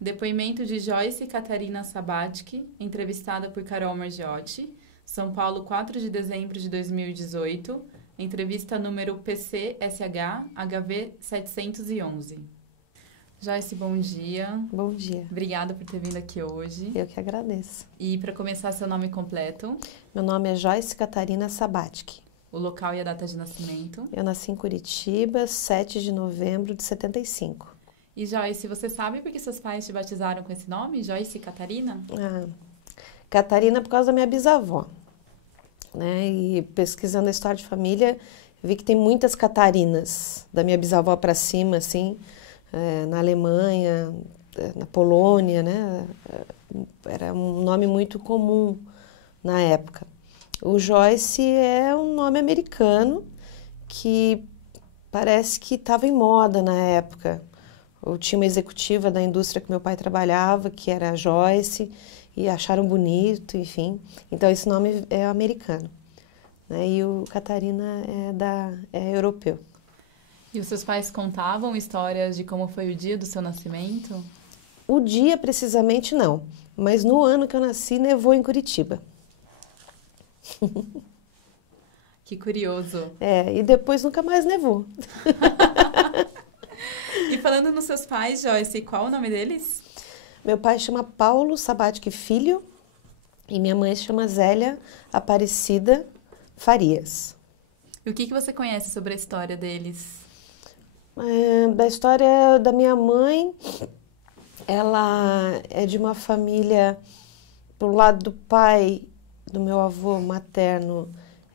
Depoimento de Joyce Catarina Sabatski, entrevistada por Carol Margiotti, São Paulo, 4 de dezembro de 2018, entrevista número PCSH HV 711. Joyce, bom dia. Bom dia. Obrigada por ter vindo aqui hoje. Eu que agradeço. E para começar, seu nome completo? Meu nome é Joyce Catarina Sabatski. O local e a data de nascimento? Eu nasci em Curitiba, 7 de novembro de 75. E Joyce, você sabe por que seus pais te batizaram com esse nome, Joyce Catarina? Catarina por causa da minha bisavó, né? E pesquisando a história de família, vi que tem muitas Catarinas, da minha bisavó para cima, assim, na Alemanha, na Polônia, né? Era um nome muito comum na época. O Joyce é um nome americano que parece que estava em moda na época. Eu tinha uma executiva da indústria que meu pai trabalhava, que era a Joyce, e acharam bonito, enfim. Então, esse nome é americano, né? E o Catarina é europeu. E os seus pais contavam histórias de como foi o dia do seu nascimento? O dia, precisamente, não. Mas no ano que eu nasci, nevou em Curitiba. Que curioso. E depois nunca mais nevou. E falando nos seus pais, Joyce, qual o nome deles? Meu pai chama Paulo Sabatski Filho e minha mãe se chama Zélia Aparecida Farias. E o que você conhece sobre a história deles? Da história da minha mãe, ela é de uma família, pro lado do pai do meu avô materno,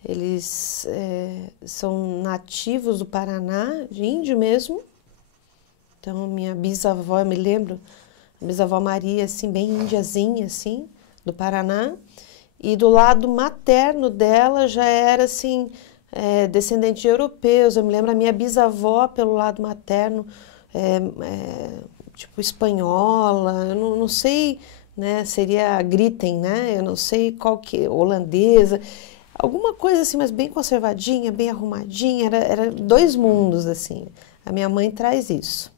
eles são nativos do Paraná, de índio mesmo. Então, minha bisavó, eu me lembro, a bisavó Maria, assim, bem indiazinha, assim, do Paraná. E do lado materno dela já era, assim, descendente de europeus. Eu me lembro a minha bisavó, pelo lado materno, tipo espanhola, eu não sei, né, seria Gritten, né, eu não sei qual que, holandesa, alguma coisa assim, mas bem conservadinha, bem arrumadinha, era dois mundos, assim. A minha mãe traz isso,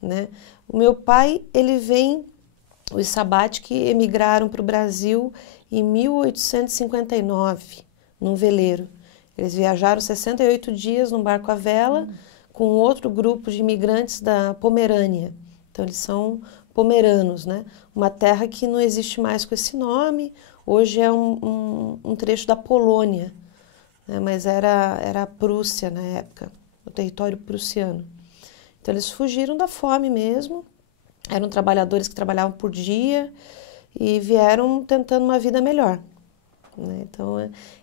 né. O meu pai, ele vem, os Sabatski emigraram para o Brasil em 1859, num veleiro. Eles viajaram 68 dias num barco à vela com outro grupo de imigrantes da Pomerânia. Então, eles são pomeranos, né? Uma terra que não existe mais com esse nome, hoje é um trecho da Polônia, né? Mas era a Prússia na época, o território prussiano. Então, eles fugiram da fome mesmo, eram trabalhadores que trabalhavam por dia e vieram tentando uma vida melhor, né? Então,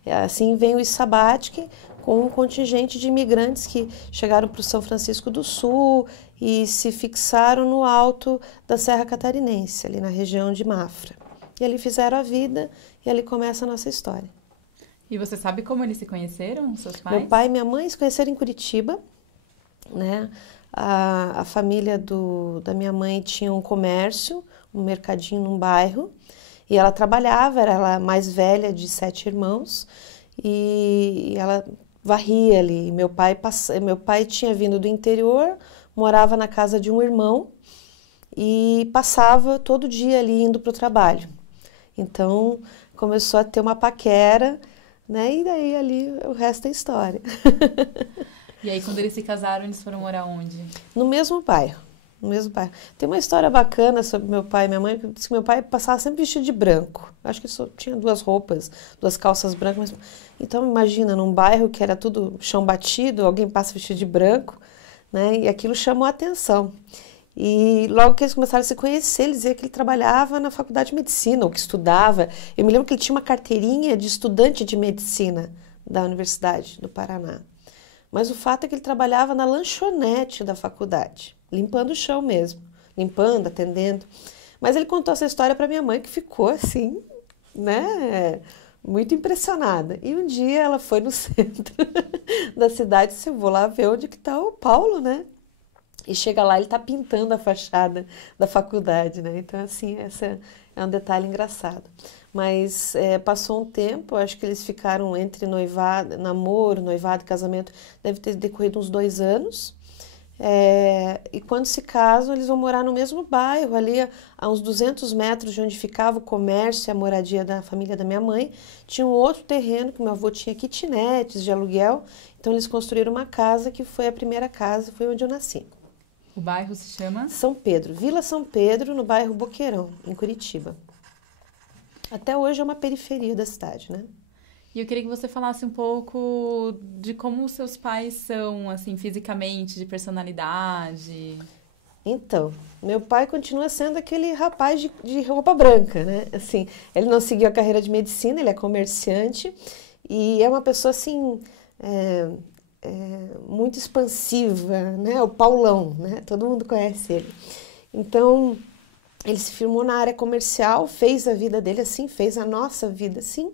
assim vem o Sabatski com um contingente de imigrantes que chegaram para o São Francisco do Sul e se fixaram no alto da Serra Catarinense, ali na região de Mafra. E ali fizeram a vida e ali começa a nossa história. E você sabe como eles se conheceram, seus pais? Meu pai e minha mãe se conheceram em Curitiba, né? A família da minha mãe tinha um comércio, um mercadinho num bairro, e ela trabalhava, era ela mais velha de 7 irmãos, e ela varria ali. Meu pai tinha vindo do interior, morava na casa de um irmão e passava todo dia ali indo para o trabalho. Então, começou a ter uma paquera, né? E daí ali o resto é história. E aí, quando eles se casaram, eles foram morar onde? No mesmo bairro. No mesmo bairro. Tem uma história bacana sobre meu pai e minha mãe, que diz que meu pai passava sempre vestido de branco. Acho que só tinha 2 roupas, 2 calças brancas. Mas... Então, imagina, num bairro que era tudo chão batido, alguém passa vestido de branco, né? E aquilo chamou a atenção. E logo que eles começaram a se conhecer, ele dizia que ele trabalhava na faculdade de medicina, ou que estudava. Eu me lembro que ele tinha uma carteirinha de estudante de medicina da Universidade do Paraná. Mas o fato é que ele trabalhava na lanchonete da faculdade, limpando o chão mesmo, limpando, atendendo. Mas ele contou essa história para minha mãe, que ficou assim, né, muito impressionada. E um dia ela foi no centro da cidade e disse, eu vou lá ver onde que está o Paulo, né? E chega lá, ele está pintando a fachada da faculdade, né? Então, assim, esse é um detalhe engraçado. Mas passou um tempo, acho que eles ficaram entre namoro, noivado e casamento, deve ter decorrido uns 2 anos. E quando se casam, eles vão morar no mesmo bairro, ali a uns 200 metros de onde ficava o comércio e a moradia da família da minha mãe. Tinha um outro terreno que meu avô tinha kitnets de aluguel, então eles construíram uma casa que foi a primeira casa, foi onde eu nasci. O bairro se chama? São Pedro, Vila São Pedro, no bairro Boqueirão, em Curitiba. Até hoje é uma periferia da cidade, né? E eu queria que você falasse um pouco de como os seus pais são, assim, fisicamente, de personalidade. Então, meu pai continua sendo aquele rapaz de roupa branca, né? Assim, ele não seguiu a carreira de medicina, ele é comerciante e é uma pessoa, assim, muito expansiva, né? O Paulão, né? Todo mundo conhece ele. Então, ele se firmou na área comercial, fez a vida dele assim, fez a nossa vida assim,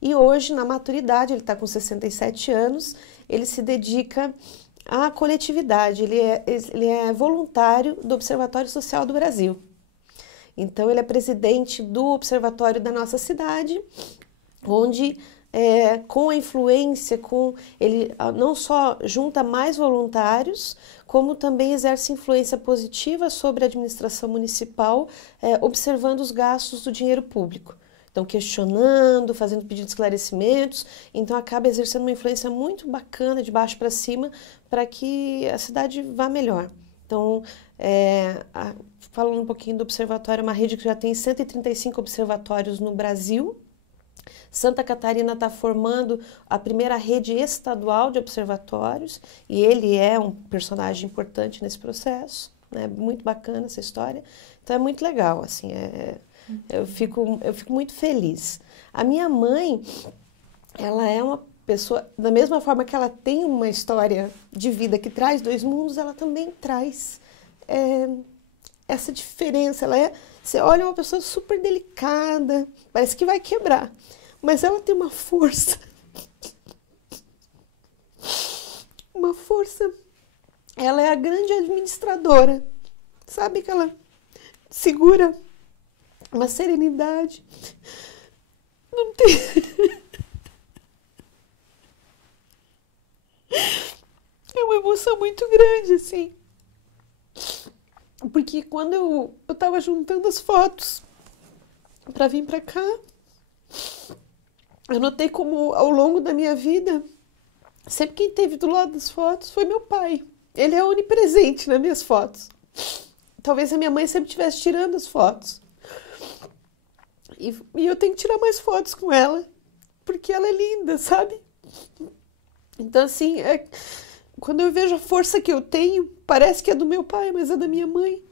e hoje, na maturidade, ele está com 67 anos, ele se dedica à coletividade, ele é voluntário do Observatório Social do Brasil. Então, ele é presidente do observatório da nossa cidade, onde, com a influência, ele não só junta mais voluntários, como também exerce influência positiva sobre a administração municipal, observando os gastos do dinheiro público. Então, questionando, fazendo pedido de esclarecimentos, então acaba exercendo uma influência muito bacana, de baixo para cima, para que a cidade vá melhor. Então, falando um pouquinho do observatório, é uma rede que já tem 135 observatórios no Brasil. Santa Catarina está formando a primeira rede estadual de observatórios e ele é um personagem importante nesse processo, né? Muito bacana essa história, então é muito legal, assim, eu fico muito feliz. A minha mãe, ela é uma pessoa, da mesma forma que ela tem uma história de vida que traz dois mundos, ela também traz essa diferença. Você olha, uma pessoa super delicada, parece que vai quebrar. Mas ela tem uma força, ela é a grande administradora, sabe que ela segura uma serenidade, não tem... É uma emoção muito grande, assim, porque quando eu tava juntando as fotos para vir para cá, eu notei como, ao longo da minha vida, sempre quem esteve do lado das fotos foi meu pai. Ele é onipresente nas minhas fotos. Talvez a minha mãe sempre estivesse tirando as fotos. E eu tenho que tirar mais fotos com ela, porque ela é linda, sabe? Então, assim, quando eu vejo a força que eu tenho, parece que é do meu pai, mas é da minha mãe.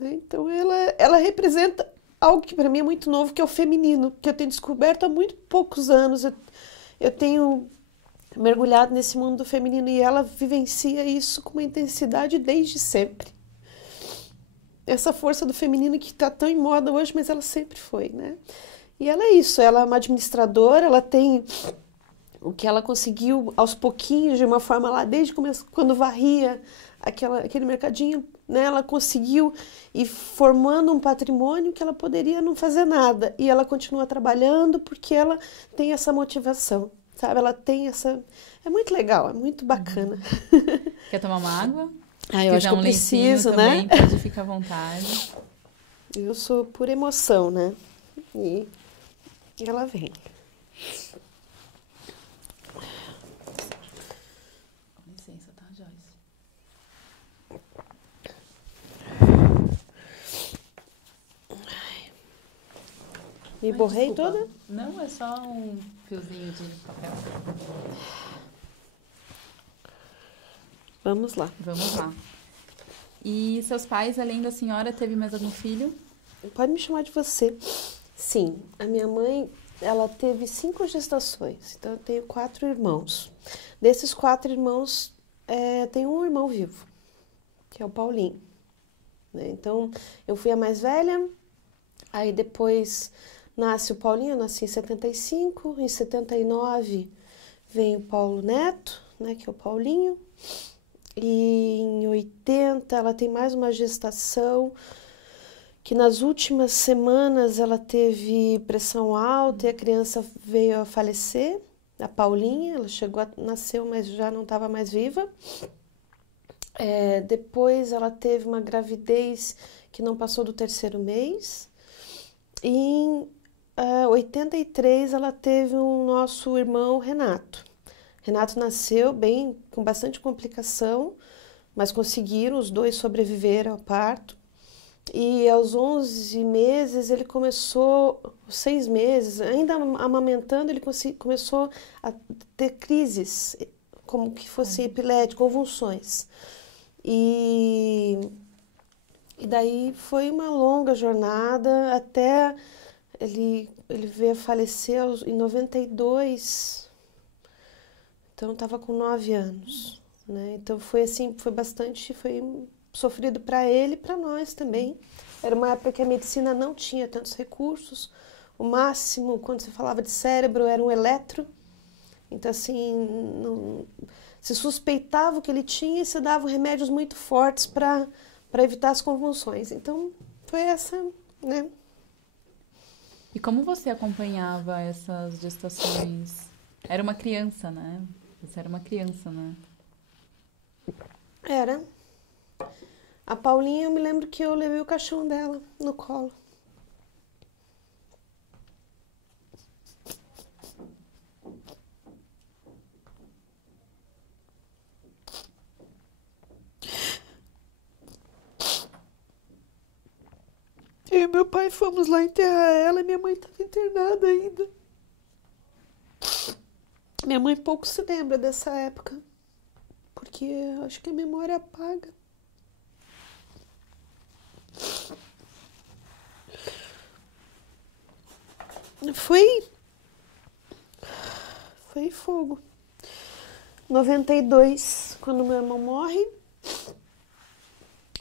Então, ela representa algo que para mim é muito novo, que é o feminino, que eu tenho descoberto há muito poucos anos. Eu tenho mergulhado nesse mundo do feminino e ela vivencia isso com uma intensidade desde sempre. Essa força do feminino que está tão em moda hoje, mas ela sempre foi, né? E ela é isso, ela é uma administradora, ela tem o que ela conseguiu aos pouquinhos, de uma forma lá, desde quando varria aquele mercadinho, né? Ela conseguiu ir formando um patrimônio que ela poderia não fazer nada. E ela continua trabalhando porque ela tem essa motivação, sabe? Ela tem essa... É muito legal, é muito bacana. Quer tomar uma água? Eu acho que eu preciso, também, né? Pode ficar à vontade. Eu sou por emoção, né? E ela vem. Com licença, tá, Joyce? Me borrei toda? Não, é só um fiozinho de papel. Vamos lá. Vamos lá. E seus pais, além da senhora, teve mais algum filho? Pode me chamar de você. Sim, a minha mãe, ela teve 5 gestações, então eu tenho 4 irmãos. Desses 4 irmãos, tem um irmão vivo, que é o Paulinho, né? Então, eu fui a mais velha, aí depois nasce o Paulinho, eu nasci em 75, em 79 vem o Paulo Neto, né, que é o Paulinho, e em 80 ela tem mais uma gestação, que nas últimas semanas ela teve pressão alta e a criança veio a falecer, a Paulinha, ela nasceu, mas já não estava mais viva. Depois ela teve uma gravidez que não passou do 3º mês. E em 83 ela teve um nosso irmão Renato. Renato nasceu bem, com bastante complicação, mas conseguiram, os dois sobreviveram ao parto. E aos 11 meses ele começou, 6 meses, ainda amamentando, ele começou a ter crises, como que fosse epilético, convulsões. E daí foi uma longa jornada até ele veio a falecer em 92, então estava com 9 anos, né? Então foi assim, foi sofrido para ele e para nós também. Era uma época que a medicina não tinha tantos recursos, o máximo, quando se falava de cérebro, era um eletro, então assim, se suspeitava o que ele tinha e se davam remédios muito fortes para evitar as convulsões. Então, foi essa, né? E como você acompanhava essas gestações? Era uma criança, né? Você era uma criança, né? Era. A Paulinha, eu me lembro que eu levei o caixão dela no colo. Eu e meu pai fomos lá enterrar ela e minha mãe estava internada ainda. Minha mãe pouco se lembra dessa época, porque acho que a memória apaga. Foi fogo. 92, quando meu irmão morre.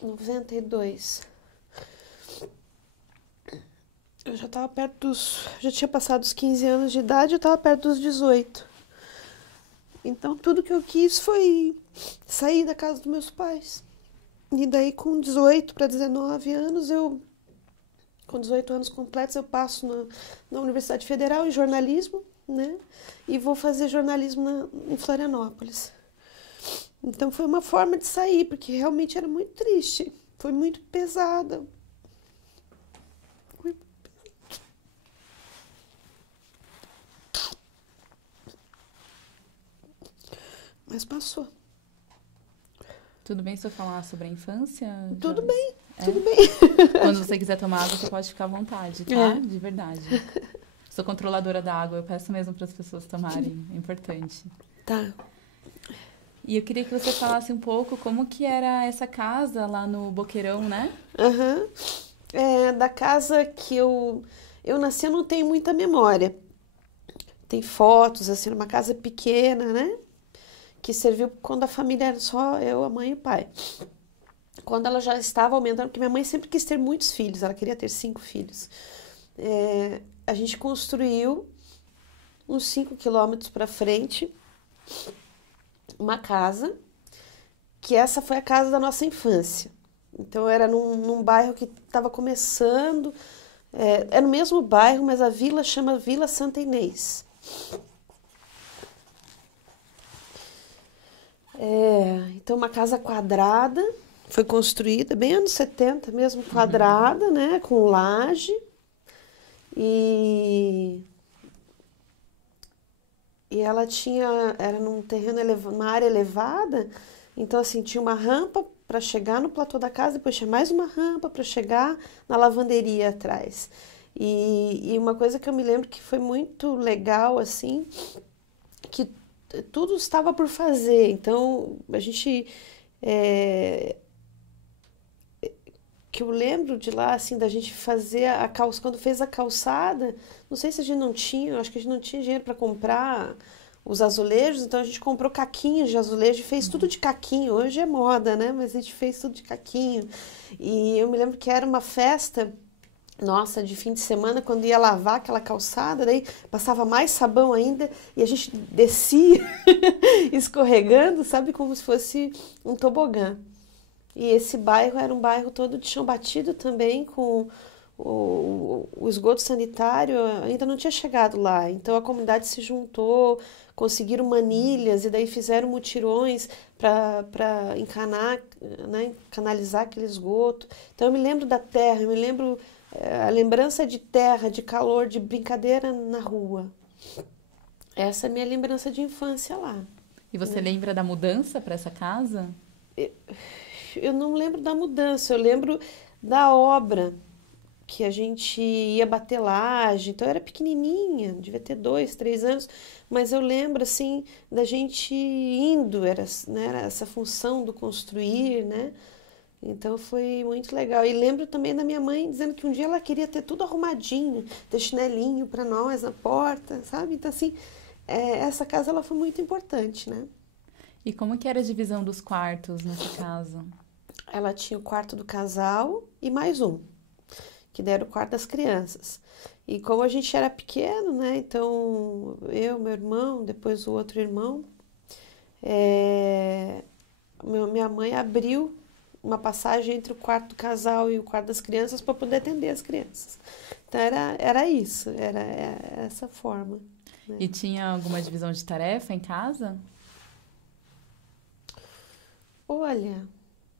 92. Eu já estava já tinha passado os 15 anos de idade, eu estava perto dos 18. Então tudo que eu quis foi sair da casa dos meus pais. E daí com 18 para 19 anos, com 18 anos completos, eu passo na Universidade Federal em jornalismo, né? E vou fazer jornalismo em Florianópolis. Então foi uma forma de sair, porque realmente era muito triste. Foi muito pesada. Mas passou. Tudo bem se eu falar sobre a infância? Tudo bem, É? tudo bem. Quando você quiser tomar água, você pode ficar à vontade, tá? É. De verdade. Sou controladora da água, eu peço mesmo para as pessoas tomarem, é importante. Tá. E eu queria que você falasse um pouco como que era essa casa lá no Boqueirão, né? Uhum. Da casa que eu nasci, eu não tenho muita memória. Tem fotos, assim, numa casa pequena, né? Que serviu quando a família era só eu, a mãe e o pai. Quando ela já estava aumentando, porque minha mãe sempre quis ter muitos filhos, ela queria ter 5 filhos. A gente construiu uns 5 quilômetros para frente uma casa, que essa foi a casa da nossa infância. Então era num bairro que estava começando, é no mesmo bairro, mas a vila chama Vila Santa Inês. Então uma casa quadrada, foi construída bem anos 70 mesmo, quadrada, né, com laje, e ela era num terreno numa área elevada, então assim, tinha uma rampa para chegar no platô da casa, depois tinha mais uma rampa para chegar na lavanderia atrás. E uma coisa que eu me lembro que foi muito legal, assim, que tudo estava por fazer, então a gente... que eu lembro de lá, assim, da gente fazer quando fez a calçada, não sei se a gente não tinha, acho que a gente não tinha dinheiro para comprar os azulejos, então a gente comprou caquinhos de azulejo e fez tudo de caquinho. Hoje é moda, né? Mas a gente fez tudo de caquinho. E eu me lembro que era uma festa, nossa, de fim de semana, quando ia lavar aquela calçada, daí passava mais sabão ainda e a gente descia escorregando, sabe, como se fosse um tobogã. E esse bairro era um bairro todo de chão batido também, com o esgoto sanitário ainda não tinha chegado lá. Então a comunidade se juntou, conseguiram manilhas e daí fizeram mutirões para encanar, né, canalizar aquele esgoto. Então eu me lembro da terra, eu me lembro a lembrança de terra, de calor, de brincadeira na rua. Essa é a minha lembrança de infância lá. E você lembra da mudança para essa casa? Eu não lembro da mudança, eu lembro da obra que a gente ia bater laje, então eu era pequenininha, devia ter 2, 3 anos, mas eu lembro assim da gente indo, né, era essa função do construir, né? Então foi muito legal. E lembro também da minha mãe dizendo que um dia ela queria ter tudo arrumadinho, ter chinelinho para nós na porta, sabe? Então assim, essa casa ela foi muito importante, né? E como que era a divisão dos quartos nessa casa? Ela tinha o quarto do casal e mais um, que era o quarto das crianças. E como a gente era pequeno, né? Então, eu, meu irmão, depois o outro irmão, minha mãe abriu uma passagem entre o quarto do casal e o quarto das crianças para poder atender as crianças. Então, era isso, era essa forma. Né? E tinha alguma divisão de tarefa em casa? Olha,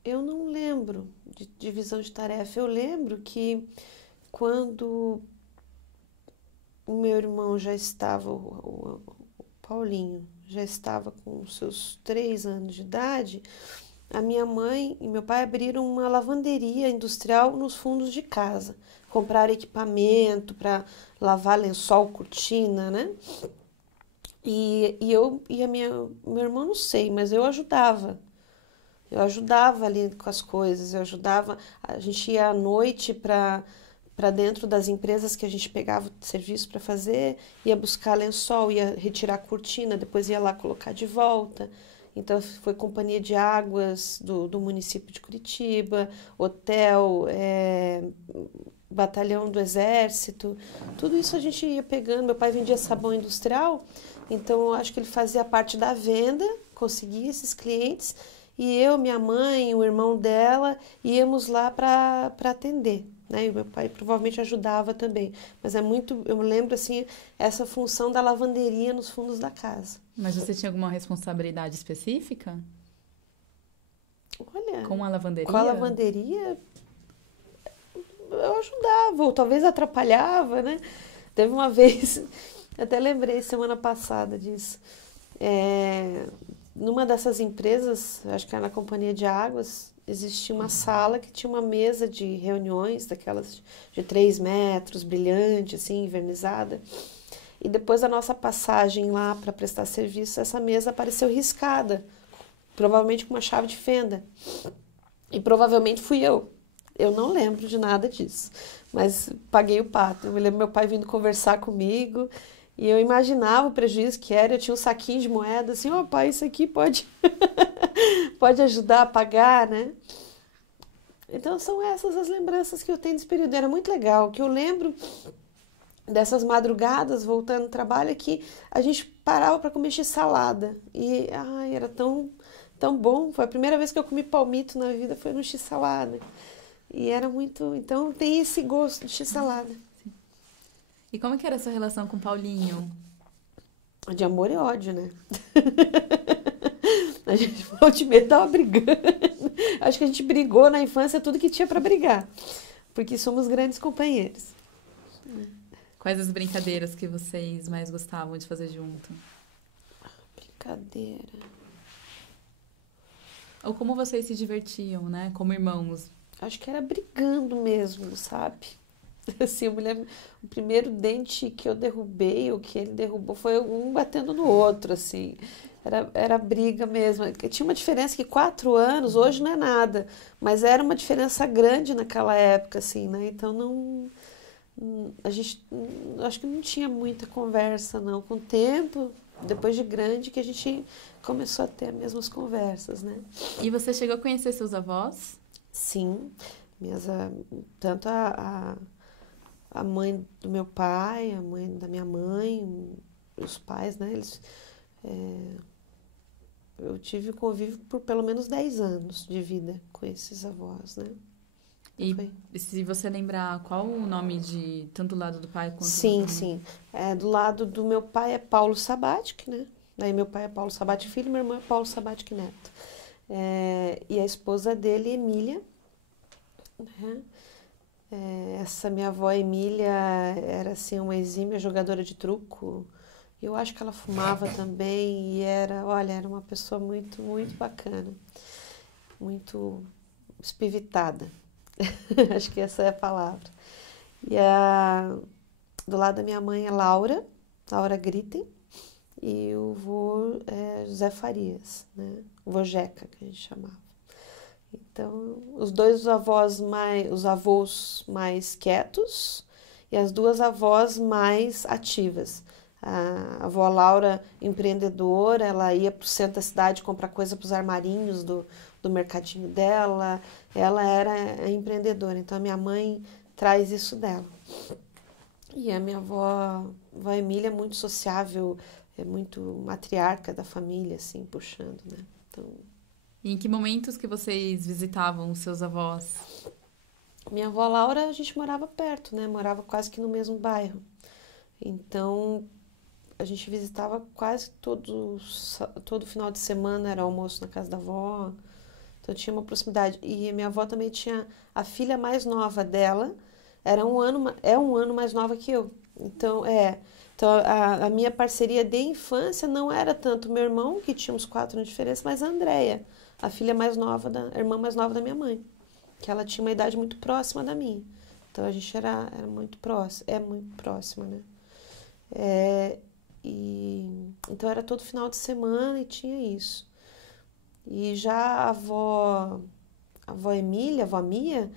eu não lembro de divisão de tarefa. Eu lembro que quando o meu irmão já estava, o Paulinho, já estava com os seus 3 anos de idade, a minha mãe e meu pai abriram uma lavanderia industrial nos fundos de casa. Compraram equipamento para lavar lençol, cortina, né? E eu e meu irmão, não sei, mas eu ajudava. Eu ajudava ali com as coisas, eu ajudava. A gente ia à noite para dentro das empresas que a gente pegava serviço para fazer, ia buscar lençol, ia retirar a cortina, depois ia lá colocar de volta. Então, foi Companhia de Águas do município de Curitiba, hotel, batalhão do Exército, tudo isso a gente ia pegando. Meu pai vendia sabão industrial, então eu acho que ele fazia parte da venda, conseguia esses clientes, e eu, minha mãe, o irmão dela, íamos lá para atender. Né? E o meu pai provavelmente ajudava também. Mas eu me lembro assim, essa função da lavanderia nos fundos da casa. Mas você tinha alguma responsabilidade específica? Olha, com a lavanderia? Com a lavanderia, eu ajudava, ou talvez atrapalhava, né? Teve uma vez, até lembrei semana passada disso. Numa dessas empresas, acho que era na Companhia de Águas, existia uma sala que tinha uma mesa de reuniões, daquelas de 3 metros, brilhante, assim, envernizada. E depois da nossa passagem lá para prestar serviço, essa mesa apareceu riscada, provavelmente com uma chave de fenda. E provavelmente fui eu. Eu não lembro de nada disso, mas paguei o pato. Eu me lembro meu pai vindo conversar comigo e eu imaginava o prejuízo que era. Eu tinha um saquinho de moeda, assim, ó, pai, isso aqui pode, pode ajudar a pagar, né? Então são essas as lembranças que eu tenho desse período. Era muito legal. O que eu lembro dessas madrugadas voltando do trabalho é que a gente parava para comer x-salada. E ai, era tão bom. Foi a primeira vez que eu comi palmito na vida, foi no x-salada. E era muito... Então tem esse gosto de x-salada. E como que era a sua relação com o Paulinho? De amor e ódio, né? A gente volta e meia tava brigando. Acho que a gente brigou na infância tudo que tinha para brigar. Porque somos grandes companheiros. Quais as brincadeiras que vocês mais gostavam de fazer junto? Brincadeira. Ou como vocês se divertiam, né? Como irmãos. Acho que era brigando mesmo, sabe? Assim, eu me lembro, o primeiro dente que eu derrubei, ou que ele derrubou, foi um batendo no outro, assim. Era briga mesmo. Tinha uma diferença que 4 anos, hoje não é nada, mas era uma diferença grande naquela época, assim, né? Então não... A gente, acho que não tinha muita conversa, não. Com o tempo, depois de grande, que a gente começou a ter as mesmas conversas, né? E você chegou a conhecer seus avós? Sim, tanto a mãe do meu pai, a mãe da minha mãe, os pais, né? Eu tive convívio por pelo menos 10 anos de vida com esses avós, né? E se você lembrar, qual o nome de tanto do lado do pai quanto Sim, do... sim. Do lado do meu pai é Paulo Sabatic, né? Daí meu pai é Paulo Sabatic filho, minha irmã é Paulo Sabatic neto. E a esposa dele, Emília, né? Essa minha avó Emília era assim uma exímia jogadora de truco. Eu acho que ela fumava também e era uma pessoa muito, muito bacana, muito espivitada. Acho que essa é a palavra. E do lado da minha mãe é Laura Gritten, e o vô é José Farias, né? O vô Jeca, que a gente chamava. Então, os avós mais quietos e as duas avós mais ativas. A avó Laura, empreendedora, ela ia para o centro da cidade comprar coisa para os armarinhos do mercadinho dela. Ela era empreendedora, então a minha mãe traz isso dela. E a minha avó Emília é muito sociável, é muito matriarca da família, assim, puxando, né? Então, E em que momentos que vocês visitavam os seus avós? minha avó Laura, a gente morava perto, né? Morava quase que no mesmo bairro. Então, a gente visitava quase todo final de semana, era almoço na casa da avó. Então, tinha uma proximidade. E a minha avó também tinha a filha mais nova dela, é um ano mais nova que eu. Então a minha parceria de infância não era tanto meu irmão, que tinha uns 4 anos de diferença, mas a Andréia, a a irmã mais nova da minha mãe, que ela tinha uma idade muito próxima da minha. Então a gente era muito próximo, é muito próxima, né? Então era todo final de semana e tinha isso. E já a avó Emília, a avó Mia,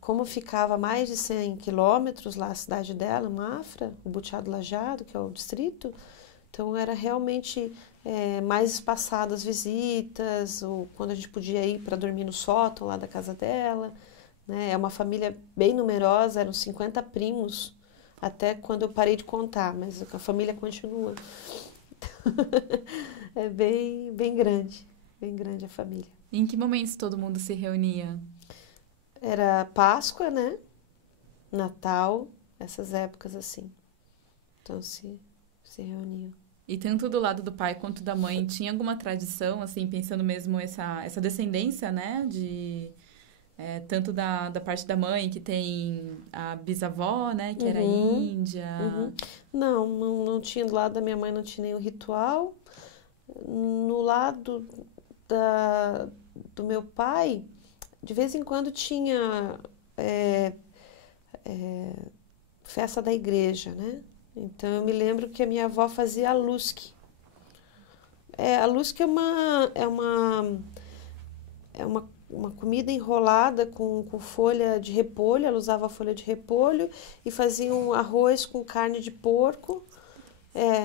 como ficava a mais de 100 quilômetros lá a cidade dela, Mafra, o Buteado Lajeado, que é o distrito, então era realmente mais espaçadas as visitas, ou quando a gente podia ir para dormir no sótão lá da casa dela, né? É uma família bem numerosa, eram 50 primos, até quando eu parei de contar, mas a família continua. É bem grande a família. E em que momentos todo mundo se reunia? Era Páscoa, né? Natal, essas épocas assim. Então se reuniam. E tanto do lado do pai quanto da mãe, tinha alguma tradição, assim, pensando mesmo essa descendência, né? Tanto da parte da mãe, que tem a bisavó, né? Que era Uhum, índia. uhum. Não tinha, do lado da minha mãe não tinha nenhum ritual. No lado do meu pai, de vez em quando tinha festa da igreja, né? Então eu me lembro que a minha avó fazia a lusque. A lusque é uma comida enrolada com folha de repolho. Ela usava folha de repolho e fazia um arroz com carne de porco,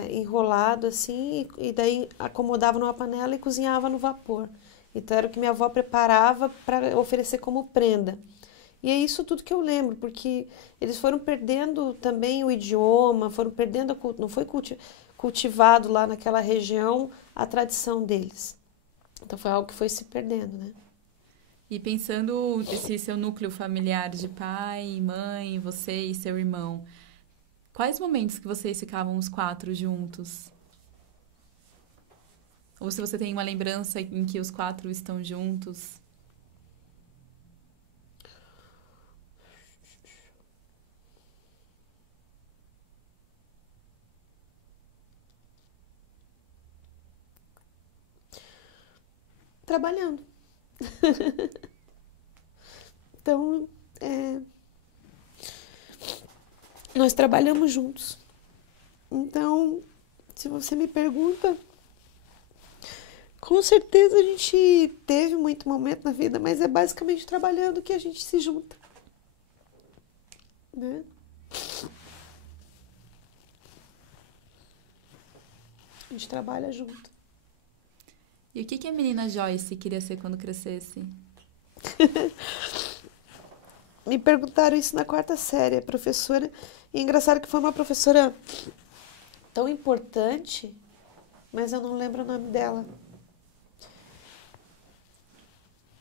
enrolado assim, e daí acomodava numa panela e cozinhava no vapor. Então era o que minha avó preparava para oferecer como prenda. E é isso tudo que eu lembro, porque eles foram perdendo também o idioma, foram perdendo, não foi cultivado lá naquela região a tradição deles. Então foi algo que foi se perdendo, né? E pensando esse seu núcleo familiar de pai, mãe, você e seu irmão, quais momentos que vocês ficavam os 4 juntos? Ou se você tem uma lembrança em que os 4 estão juntos? Trabalhando. Então, nós trabalhamos juntos. Então, se você me pergunta, com certeza a gente teve muito momento na vida, mas é basicamente trabalhando que a gente se junta, né? A gente trabalha junto. E o que a menina Joyce queria ser quando crescesse? Me perguntaram isso na 4ª série, a professora. E é engraçado que foi uma professora tão importante, mas eu não lembro o nome dela.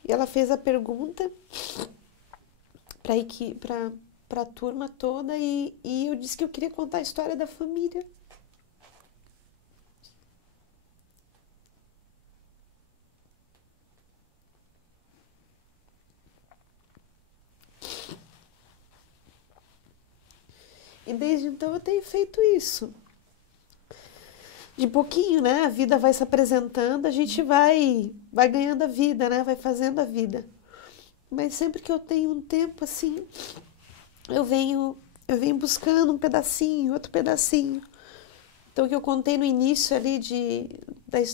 E ela fez a pergunta para a turma toda e eu disse que eu queria contar a história da família. E desde então eu tenho feito isso. De pouquinho, né? A vida vai se apresentando, a gente vai ganhando a vida, né? Vai fazendo a vida. Mas sempre que eu tenho um tempo assim, eu venho buscando um pedacinho, outro pedacinho. Então, o que eu contei no início ali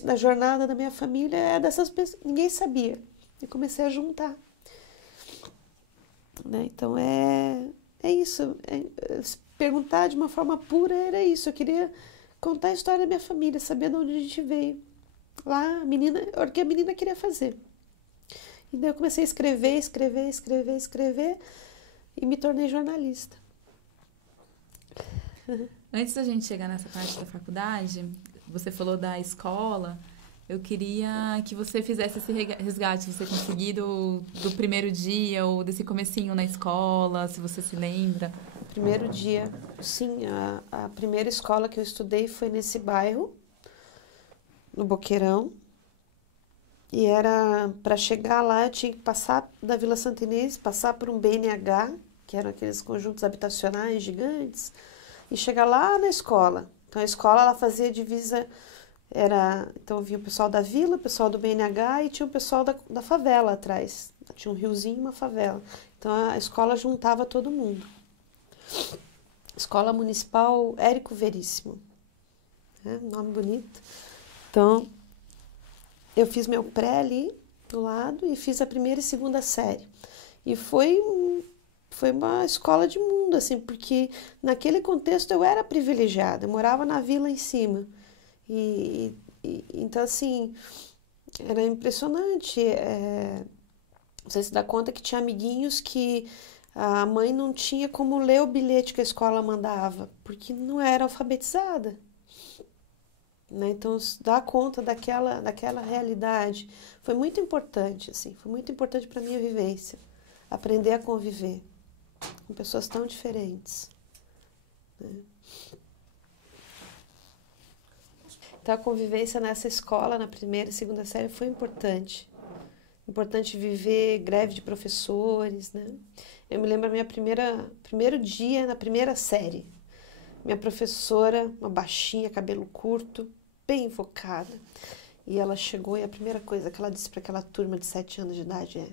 da jornada da minha família é dessas pessoas, ninguém sabia. E comecei a juntar. Né? Então, é isso. Perguntar de uma forma pura era isso. Eu queria contar a história da minha família, saber de onde a gente veio. Lá, o que a menina queria fazer. E daí eu comecei a escrever e me tornei jornalista. Antes da gente chegar nessa parte da faculdade, você falou da escola. Eu queria que você fizesse esse resgate, se você conseguir, do primeiro dia ou desse comecinho na escola, se você se lembra. Primeiro dia, sim, a primeira escola que eu estudei foi nesse bairro, no Boqueirão. E era, para chegar lá, eu tinha que passar da Vila Santa Inês, passar por um BNH, que eram aqueles conjuntos habitacionais gigantes, e chegar lá na escola. Então a escola ela fazia divisa, então vinha o pessoal da vila, o pessoal do BNH e tinha o pessoal da favela atrás. Tinha um riozinho e uma favela. Então a escola juntava todo mundo. Escola Municipal Érico Veríssimo. Nome bonito. Então, eu fiz meu pré ali do lado e fiz a primeira e segunda série. E foi uma escola de mundo, assim, porque naquele contexto eu era privilegiada, eu morava na vila em cima. Então, assim, era impressionante. Você se dá conta que tinha amiguinhos que a mãe não tinha como ler o bilhete que a escola mandava, porque não era alfabetizada. Né? Então, dá conta daquela realidade. Foi muito importante, assim, foi muito importante para a minha vivência. Aprender a conviver com pessoas tão diferentes. Né? Então, a convivência nessa escola, na primeira e segunda série, foi importante. Importante viver greve de professores, né? Eu me lembro primeiro dia na primeira série. Minha professora, uma baixinha, cabelo curto, bem invocada. E ela chegou e a primeira coisa que ela disse para aquela turma de 7 anos de idade é: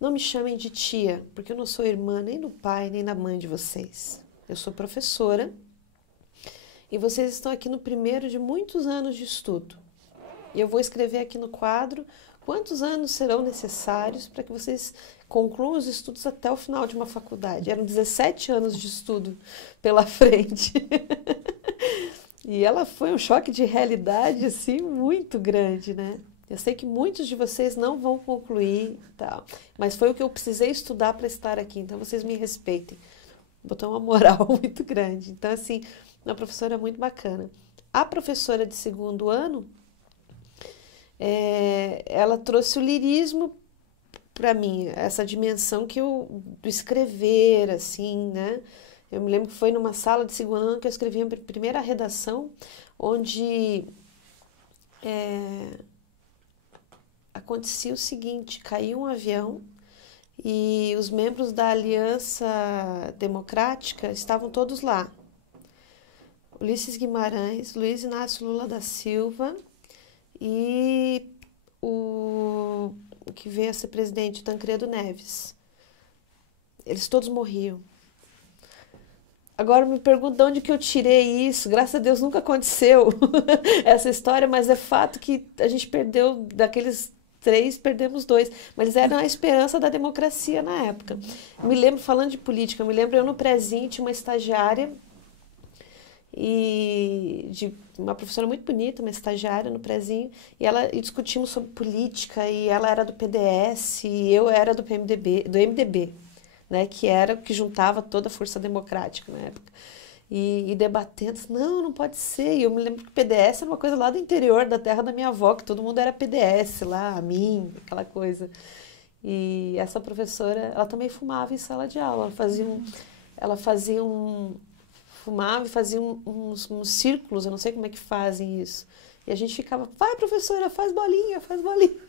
não me chamem de tia, porque eu não sou irmã nem do pai, nem da mãe de vocês. Eu sou professora e vocês estão aqui no primeiro de muitos anos de estudo. E eu vou escrever aqui no quadro quantos anos serão necessários para que vocês concluam os estudos até o final de uma faculdade. Eram 17 anos de estudo pela frente. E ela foi um choque de realidade, assim, muito grande, né? Eu sei que muitos de vocês não vão concluir, tal, mas foi o que eu precisei estudar para estar aqui, então vocês me respeitem. Botou uma moral muito grande. Então, assim, uma professora muito bacana. A professora de segundo ano, ela trouxe o lirismo para mim, essa dimensão do escrever, assim, né? Eu me lembro que foi numa sala de segundo ano que eu escrevi a primeira redação, onde acontecia o seguinte: caiu um avião e os membros da Aliança Democrática estavam todos lá. Ulisses Guimarães, Luiz Inácio Lula da Silva e o que veio a ser presidente, Tancredo Neves. Eles todos morriam. Agora me pergunto de onde que eu tirei isso. Graças a Deus nunca aconteceu essa história, mas é fato que a gente perdeu, daqueles 3, perdemos 2. Mas eles eram a esperança da democracia na época. Me lembro, falando de política, me lembro eu no prézinho, tinha uma estagiária, de uma professora muito bonita, uma estagiária no prézinho, e discutimos sobre política, e ela era do PDS, e eu era do MDB. Né, que juntava toda a força democrática na época. E debatendo, não pode ser. E eu me lembro que o PDS era uma coisa lá do interior da terra da minha avó, que todo mundo era PDS lá, a mim, aquela coisa. E essa professora, ela também fumava em sala de aula. Fumava e fazia uns círculos, eu não sei como é que fazem isso. E a gente ficava, vai professora, faz bolinha, faz bolinha.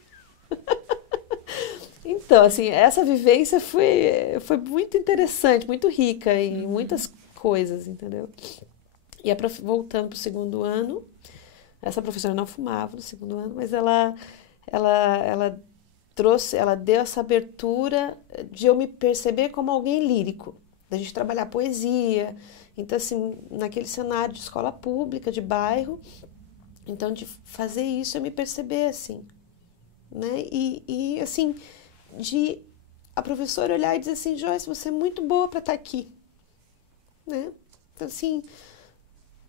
Então, assim, essa vivência foi muito interessante, muito rica em muitas coisas, entendeu? E voltando para o segundo ano, essa professora não fumava no segundo ano, mas ela ela deu essa abertura de eu me perceber como alguém lírico, da gente trabalhar poesia. Então, assim, naquele cenário de escola pública, de bairro, então, de fazer isso, eu me perceber assim, né? E assim, de a professora olhar e dizer assim, Joyce, você é muito boa para estar aqui, né? Então, assim,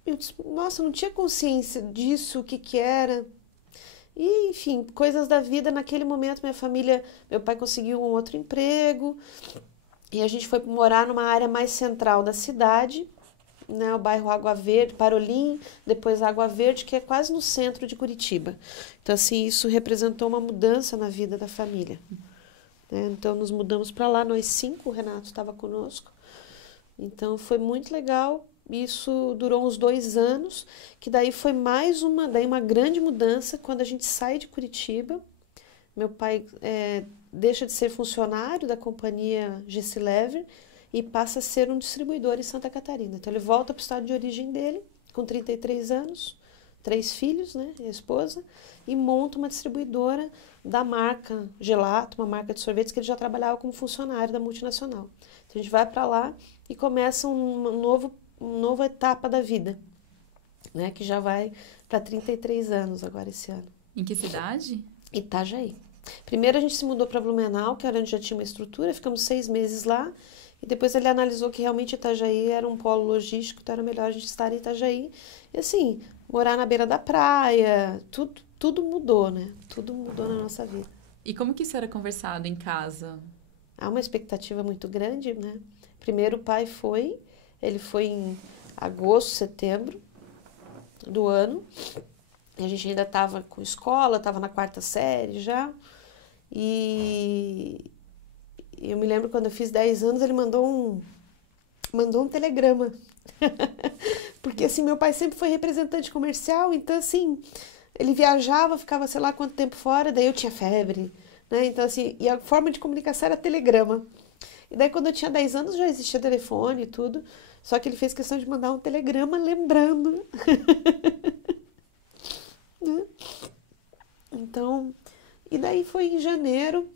eu disse, nossa, eu não tinha consciência disso, o que era. E, enfim, coisas da vida. Naquele momento, meu pai conseguiu um outro emprego e a gente foi morar numa área mais central da cidade, né, o bairro Água Verde, Parolim, depois Água Verde, que é quase no centro de Curitiba. Então, assim, isso representou uma mudança na vida da família, né? Então, nos mudamos para lá, nós 5, o Renato estava conosco. Então, foi muito legal. Isso durou uns 2 anos, que daí foi uma grande mudança quando a gente sai de Curitiba. Meu pai deixa de ser funcionário da companhia Gessilever e passa a ser um distribuidor em Santa Catarina. Então ele volta para o estado de origem dele, com 33 anos, 3 filhos, né, e a esposa, e monta uma distribuidora da marca Gelato, uma marca de sorvetes que ele já trabalhava como funcionário da multinacional. Então a gente vai para lá e começa uma nova etapa da vida, né, que já vai para 33 anos agora esse ano. Em que cidade? Itajaí. Primeiro a gente se mudou para Blumenau, que era onde já tinha uma estrutura, ficamos 6 meses lá, e depois ele analisou que realmente Itajaí era um polo logístico, então era melhor a gente estar em Itajaí. E assim, morar na beira da praia, tudo mudou, né? Tudo mudou na nossa vida. E como que isso era conversado em casa? Há uma expectativa muito grande, né? Primeiro o pai ele foi em agosto, setembro do ano, e a gente ainda estava com escola, estava na 4ª série já, e eu me lembro quando eu fiz 10 anos, ele mandou um telegrama. Porque assim, meu pai sempre foi representante comercial, então assim, ele viajava, ficava sei lá quanto tempo fora, daí eu tinha febre, né? Então assim, e a forma de comunicação era telegrama. E daí quando eu tinha 10 anos já existia telefone e tudo, só que ele fez questão de mandar um telegrama lembrando. Né? Então, e daí foi em janeiro,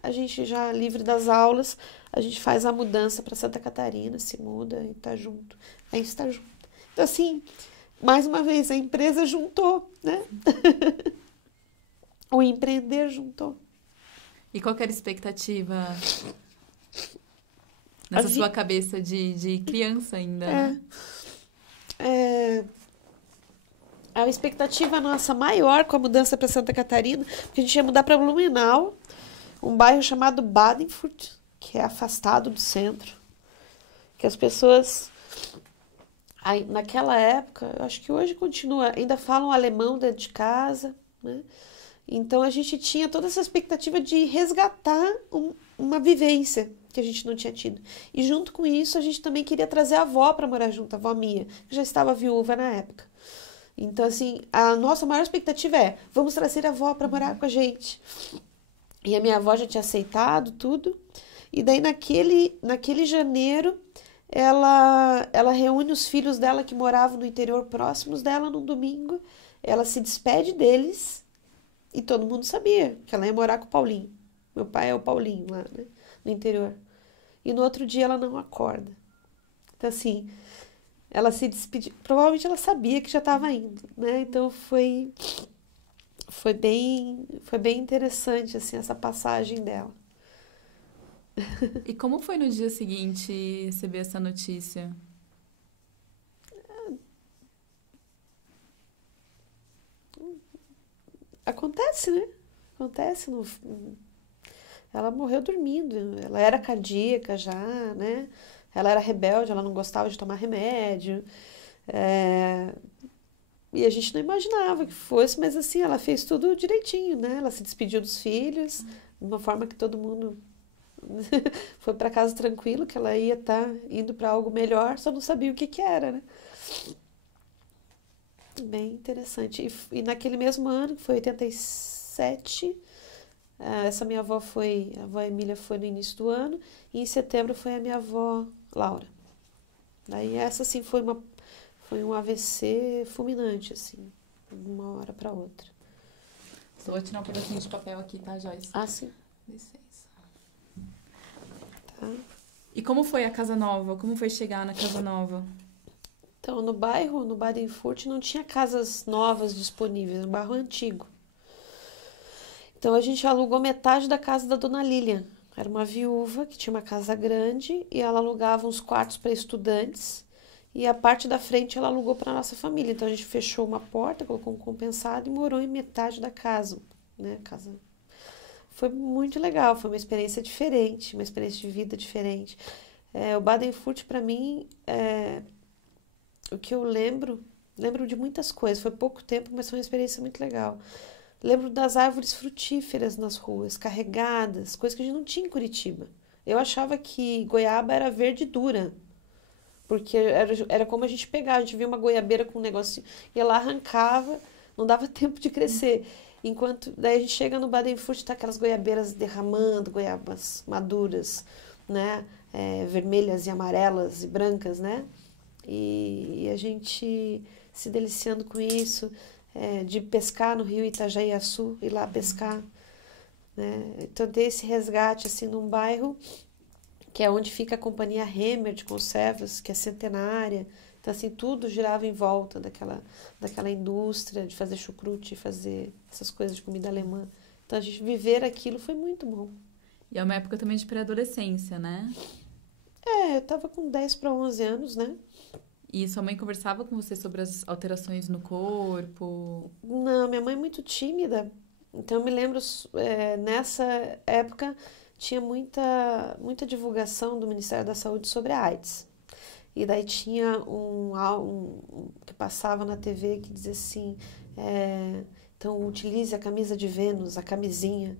a gente já livre das aulas, a gente faz a mudança para Santa Catarina, se muda e tá junto. A gente está junto. Então, assim, mais uma vez, a empresa juntou, né? O empreender juntou. E qual que era a expectativa nessa sua cabeça de criança ainda, né? A expectativa nossa maior com a mudança para Santa Catarina, porque a gente ia mudar para Blumenau, um bairro chamado Badenfurt, que é afastado do centro, que as pessoas, naquela época, eu acho que hoje continua, ainda falam alemão dentro de casa, né? Então a gente tinha toda essa expectativa de resgatar uma vivência que a gente não tinha tido. E junto com isso a gente também queria trazer a avó para morar junto, a avó Mia, que já estava viúva na época. Então assim, a nossa maior expectativa é, vamos trazer a avó para morar com a gente. E a minha avó já tinha aceitado tudo. E daí naquele janeiro, ela reúne os filhos dela que moravam no interior próximos dela num domingo. Ela se despede deles e todo mundo sabia que ela ia morar com o Paulinho. Meu pai é o Paulinho lá, né, no interior. E no outro dia ela não acorda. Então assim, ela se despediu. Provavelmente ela sabia que já estava indo, né? Então foi bem interessante assim essa passagem dela. E como foi no dia seguinte receber essa notícia? Acontece, né? Acontece. Ela morreu dormindo. Ela era cardíaca já, né? Ela era rebelde, ela não gostava de tomar remédio. E a gente não imaginava que fosse, mas assim, ela fez tudo direitinho, né? Ela se despediu dos filhos, de uma forma que todo mundo foi para casa tranquilo, que ela ia estar indo para algo melhor, só não sabia o que que era, né? Bem interessante. E naquele mesmo ano, que foi 87, essa minha avó foi, a avó Emília foi no início do ano, e em setembro foi a minha avó Laura. Daí essa, assim, foi um AVC fulminante, assim, de uma hora para outra. Só vou tirar um pedacinho de papel aqui, tá, Joyce? Ah, sim. Licença. Tá. E como foi a casa nova? Como foi chegar na casa nova? Então, no bairro, no Badenfurt, não tinha casas novas disponíveis, um bairro antigo. Então, a gente alugou metade da casa da Dona Lilian. Era uma viúva que tinha uma casa grande e ela alugava uns quartos para estudantes e a parte da frente ela alugou para a nossa família. Então, a gente fechou uma porta, colocou um compensado e morou em metade da casa, né? Casa. Foi muito legal, foi uma experiência diferente, uma experiência de vida diferente. O Badenfurt, para mim, o que eu lembro de muitas coisas. Foi pouco tempo, mas foi uma experiência muito legal. Lembro das árvores frutíferas nas ruas, carregadas, coisas que a gente não tinha em Curitiba. Eu achava que goiaba era verde e dura, porque era como a gente pegava, a gente via uma goiabeira com um negócio, ia lá, arrancava, não dava tempo de crescer. Enquanto daí a gente chega no Badenfurt, tá aquelas goiabeiras derramando, goiabas maduras, né? Vermelhas e amarelas e brancas, né? E a gente se deliciando com isso, de pescar no rio Itajaiaçu, ir lá pescar, né? Então ter esse resgate assim num bairro que é onde fica a companhia Hemer de conservas, que é centenária. Então assim, tudo girava em volta daquela indústria de fazer chucrute, fazer essas coisas de comida alemã. Então a gente viver aquilo foi muito bom. E é uma época também de pré-adolescência, né? Eu tava com 10 para 11 anos, né? E sua mãe conversava com você sobre as alterações no corpo? Não, minha mãe é muito tímida. Então eu me lembro, nessa época tinha muita divulgação do Ministério da Saúde sobre a AIDS. E daí tinha um que passava na TV que dizia assim, então utilize a camisa de Vênus, a camisinha.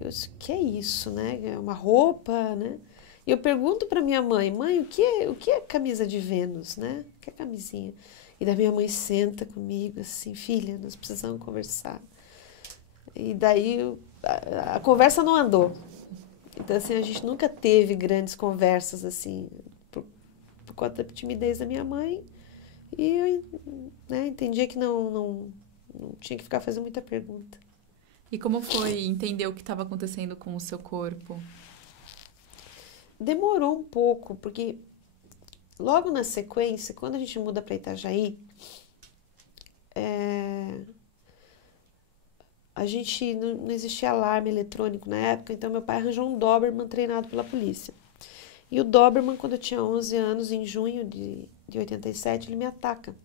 Eu disse, que é isso, né? É uma roupa, né? E eu pergunto para minha mãe, o que é camisa de Vênus, né? O que é camisinha? E daí minha mãe senta comigo assim, filha, nós precisamos conversar. E daí a conversa não andou. Então assim, a gente nunca teve grandes conversas assim, por conta da timidez da minha mãe. E eu, né, entendia que não tinha que ficar fazendo muita pergunta. E como foi entender o que estava acontecendo com o seu corpo? Demorou um pouco, porque logo na sequência, quando a gente muda para Itajaí, a gente não existia alarme eletrônico na época, então meu pai arranjou um Doberman treinado pela polícia. E o Doberman, quando eu tinha 11 anos, em junho de 87, ele me ataca.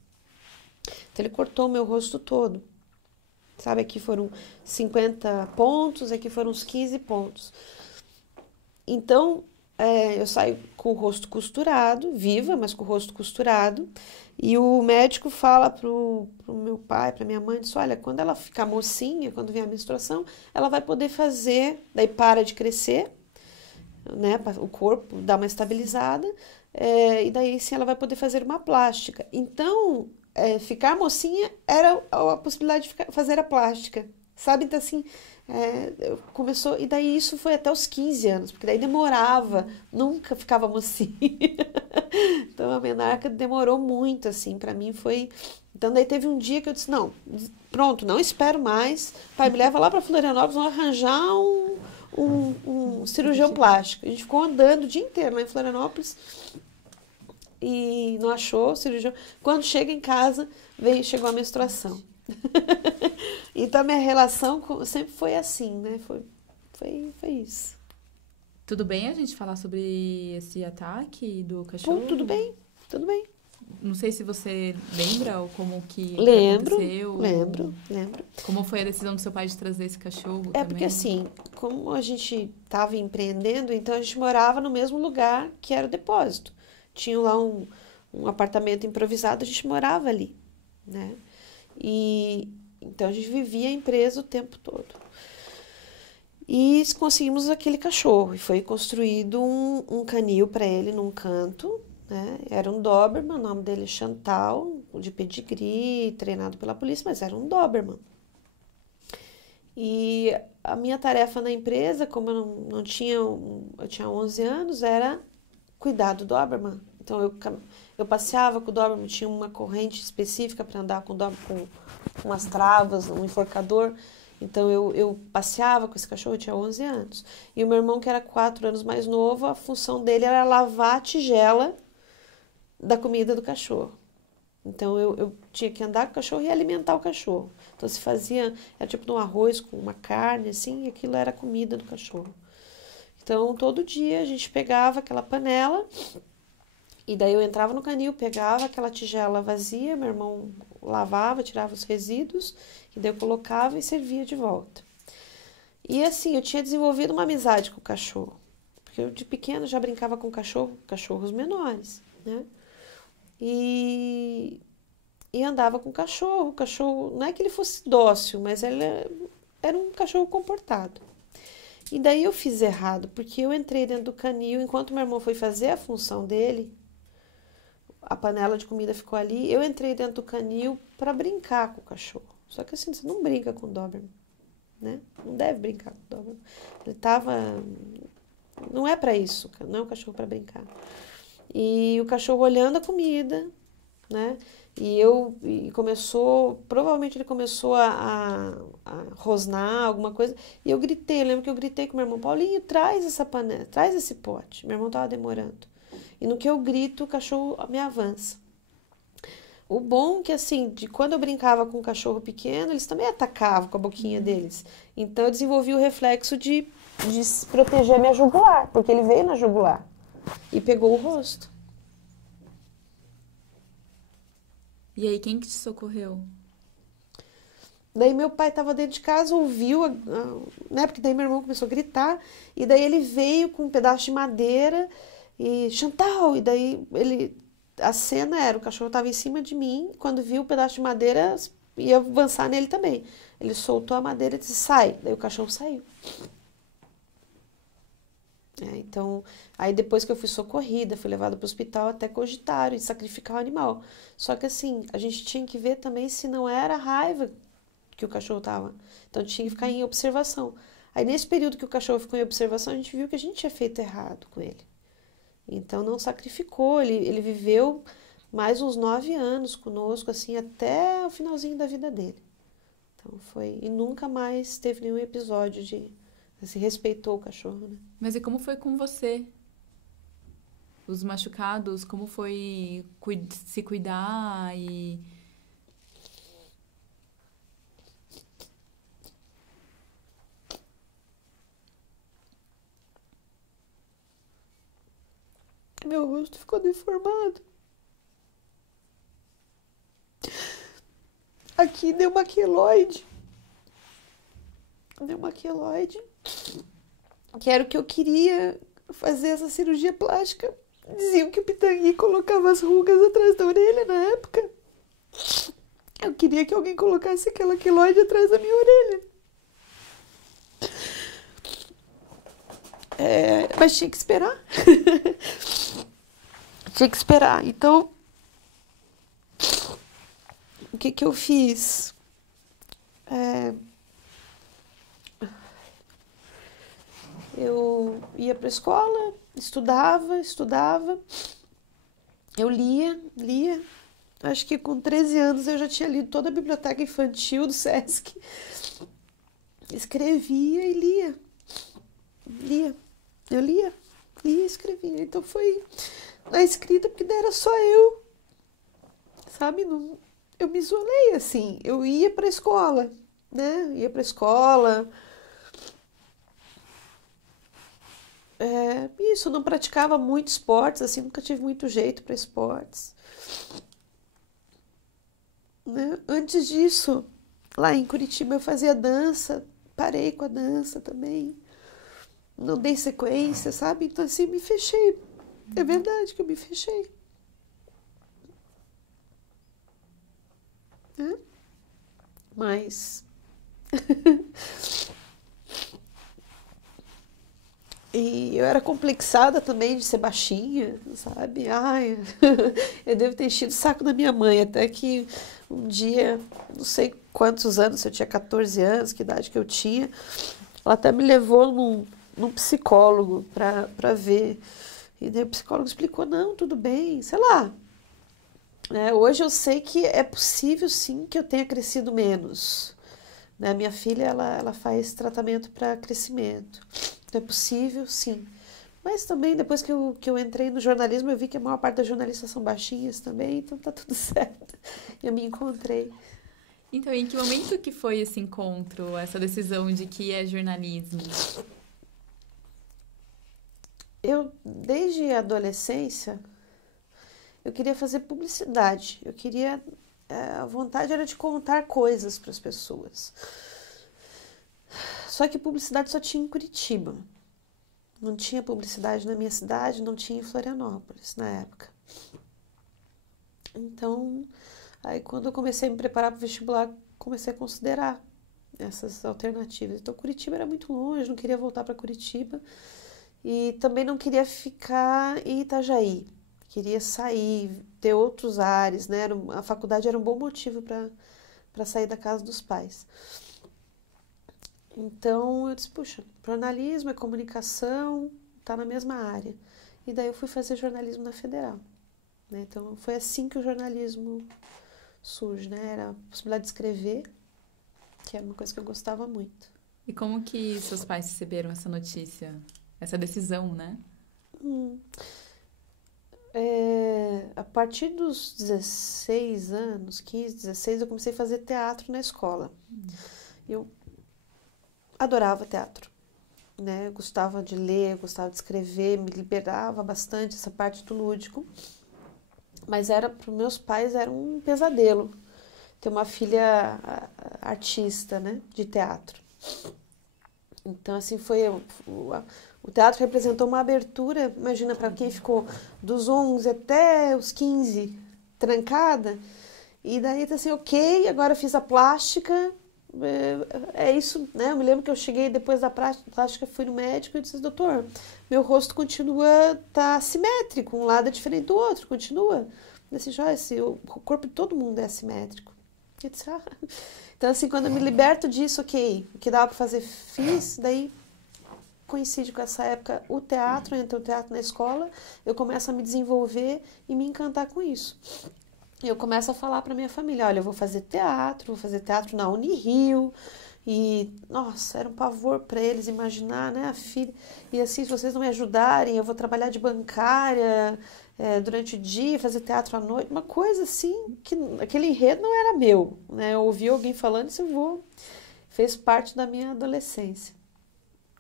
Então ele cortou o meu rosto todo. Sabe, aqui foram 50 pontos, aqui foram uns 15 pontos. Então, eu saio com o rosto costurado, viva, mas com o rosto costurado. E o médico fala pro meu pai, pra minha mãe, diz, olha, quando ela ficar mocinha, quando vier a menstruação, ela vai poder fazer, daí para de crescer, né, o corpo dá uma estabilizada, e daí sim ela vai poder fazer uma plástica. Então, ficar mocinha era a possibilidade de fazer a plástica, sabe? Então assim, começou, e daí isso foi até os 15 anos, porque daí demorava, nunca ficava mocinha. Então a menarca demorou muito, assim, pra mim foi... Então daí teve um dia que eu disse, não, pronto, não espero mais, pai, me leva lá pra Florianópolis, vamos arranjar um cirurgião plástico. A gente ficou andando o dia inteiro lá em Florianópolis e não achou o cirurgião. Quando chega em casa, chegou a menstruação. Então a minha relação sempre foi assim, né? Foi isso. Tudo bem a gente falar sobre esse ataque do cachorro? Tudo bem, tudo bem. Não sei se você lembra ou como que aconteceu. Lembro. Como foi a decisão do seu pai de trazer esse cachorro também? Porque assim, como a gente estava empreendendo, então a gente morava no mesmo lugar que era o depósito. Tinha lá um apartamento improvisado, a gente morava ali, né? E então a gente vivia a empresa o tempo todo. E conseguimos aquele cachorro. E foi construído um canil para ele num canto, né? Era um Doberman, o nome dele é Chantal, de pedigree, treinado pela polícia, mas era um Doberman. E a minha tarefa na empresa, como eu não tinha, eu tinha 11 anos, era cuidar do Doberman. Então eu passeava com o Doberman, tinha uma corrente específica para andar com o Doberman, com umas travas, um enforcador. Então eu passeava com esse cachorro, eu tinha 11 anos. E o meu irmão, que era 4 anos mais novo, a função dele era lavar a tigela da comida do cachorro. Então eu tinha que andar com o cachorro e alimentar o cachorro. Então se fazia, era tipo um arroz com uma carne, assim, e aquilo era a comida do cachorro. Então todo dia a gente pegava aquela panela e daí eu entrava no canil, pegava aquela tigela vazia, meu irmão lavava, tirava os resíduos, e daí eu colocava e servia de volta. E assim, eu tinha desenvolvido uma amizade com o cachorro, porque eu de pequena já brincava com cachorros menores, né? E, e andava com o cachorro, não é que ele fosse dócil, mas ele era um cachorro comportado. E daí eu fiz errado, porque eu entrei dentro do canil, enquanto meu irmão foi fazer a função dele, a panela de comida ficou ali, eu entrei dentro do canil para brincar com o cachorro. Só que assim, você não brinca com o Doberman, né? Não deve brincar com o Doberman. Ele tava... Não é para isso, não é um cachorro para brincar. E o cachorro olhando a comida, né? E começou, provavelmente ele começou a rosnar alguma coisa. E eu gritei, eu lembro que eu gritei com meu irmão, Paulinho, traz essa panela, traz esse pote. Meu irmão tava demorando. E no que eu grito, o cachorro me avança. O bom é que, assim, de quando eu brincava com um cachorro pequeno, eles também atacavam com a boquinha deles. Então eu desenvolvi o reflexo de proteger a minha jugular, porque ele veio na jugular e pegou o rosto. E aí, quem que te socorreu? Daí meu pai estava dentro de casa, ouviu, né? Porque daí meu irmão começou a gritar, e daí ele veio com um pedaço de madeira e Chantal, e daí a cena era, o cachorro estava em cima de mim, quando viu o pedaço de madeira, ia avançar nele também. Ele soltou a madeira e disse, sai. Daí o cachorro saiu. Então, aí depois que eu fui socorrida, fui levada para o hospital, até cogitaram em sacrificar o animal. Só que assim, a gente tinha que ver também se não era raiva que o cachorro tava. Então tinha que ficar em observação. Aí nesse período que o cachorro ficou em observação, a gente viu que a gente tinha feito errado com ele. Então não sacrificou, ele viveu mais uns 9 anos conosco, assim, até o finalzinho da vida dele. Então foi, e nunca mais teve nenhum episódio de, se respeitou o cachorro, né? Mas e como foi com você? Os machucados, como foi se cuidar e... Meu rosto ficou deformado. Aqui deu uma queloide. Deu uma queloide. Que era o que eu queria fazer essa cirurgia plástica. Diziam que o Pitangui colocava as rugas atrás da orelha na época. Eu queria que alguém colocasse aquela queloide atrás da minha orelha. Mas tinha que esperar. Tinha que esperar. Então, o que eu fiz? Eu ia para a escola, estudava. Eu lia. Acho que com 13 anos eu já tinha lido toda a biblioteca infantil do SESC. Escrevia e lia. Eu lia e escrevia. Então foi na escrita, porque daí era só eu. Sabe? Não, eu me isolei, assim. Eu ia para a escola, né? Ia para a escola. Isso, eu não praticava muito esportes, assim, nunca tive muito jeito para esportes. Né? Antes disso, lá em Curitiba eu fazia dança, parei com a dança também. Não dei sequência, sabe? Então assim, me fechei. É verdade que eu me fechei. Né? Mas E eu era complexada também de ser baixinha, sabe? Ai, eu devo ter enchido o saco da minha mãe, até que um dia, não sei quantos anos, se eu tinha 14 anos, que idade que eu tinha, ela até me levou num psicólogo para ver. E daí o psicólogo explicou, não, tudo bem, sei lá. Hoje eu sei que é possível, sim, que eu tenha crescido menos. Né? Minha filha, ela faz tratamento para crescimento. Então é possível, sim. Mas também, depois que eu entrei no jornalismo, eu vi que a maior parte das jornalistas são baixinhas também, então tá tudo certo. Eu me encontrei. Então, em que momento que foi esse encontro, essa decisão de que é jornalismo? Eu, desde a adolescência, eu queria fazer publicidade. Eu queria... A vontade era de contar coisas para as pessoas. Só que publicidade só tinha em Curitiba. Não tinha publicidade na minha cidade, não tinha em Florianópolis na época. Então, aí quando eu comecei a me preparar para o vestibular, comecei a considerar essas alternativas. Então, Curitiba era muito longe, não queria voltar para Curitiba. E também não queria ficar em Itajaí. Queria sair, ter outros ares, né? A faculdade era um bom motivo para sair da casa dos pais. Então eu disse, puxa, jornalismo é comunicação, tá na mesma área. E daí eu fui fazer jornalismo na Federal. Né? Então foi assim que o jornalismo surge, né? Era a possibilidade de escrever, que era uma coisa que eu gostava muito. E como que seus pais receberam essa notícia, essa decisão, né? A partir dos 16 anos, 15, 16, eu comecei a fazer teatro na escola. Eu adorava teatro, né? Eu gostava de ler, gostava de escrever, me liberava bastante essa parte do lúdico. Mas para os meus pais era um pesadelo ter uma filha artista, né? De teatro. Então, assim, o teatro representou uma abertura, imagina, para quem ficou dos 11 até os 15 trancada, e daí, assim, ok, agora eu fiz a plástica, é isso, né? Eu me lembro que eu cheguei depois da plástica, fui no médico e disse, doutor, meu rosto continua, tá assimétrico, um lado é diferente do outro, continua. Eu disse, Joyce, o corpo de todo mundo é assimétrico. Eu disse, Então, assim, quando eu me liberto disso, ok, o que dava para fazer, fiz, daí coincide com essa época o teatro, entra o teatro na escola, eu começo a me desenvolver e me encantar com isso. E eu começo a falar para minha família, olha, eu vou fazer teatro na Unirio, e, nossa, era um pavor para eles imaginar, né, a filha, e assim, se vocês não me ajudarem, eu vou trabalhar de bancária durante o dia, fazer teatro à noite, uma coisa assim, que aquele enredo não era meu, né, eu ouvi alguém falando, isso fez parte da minha adolescência.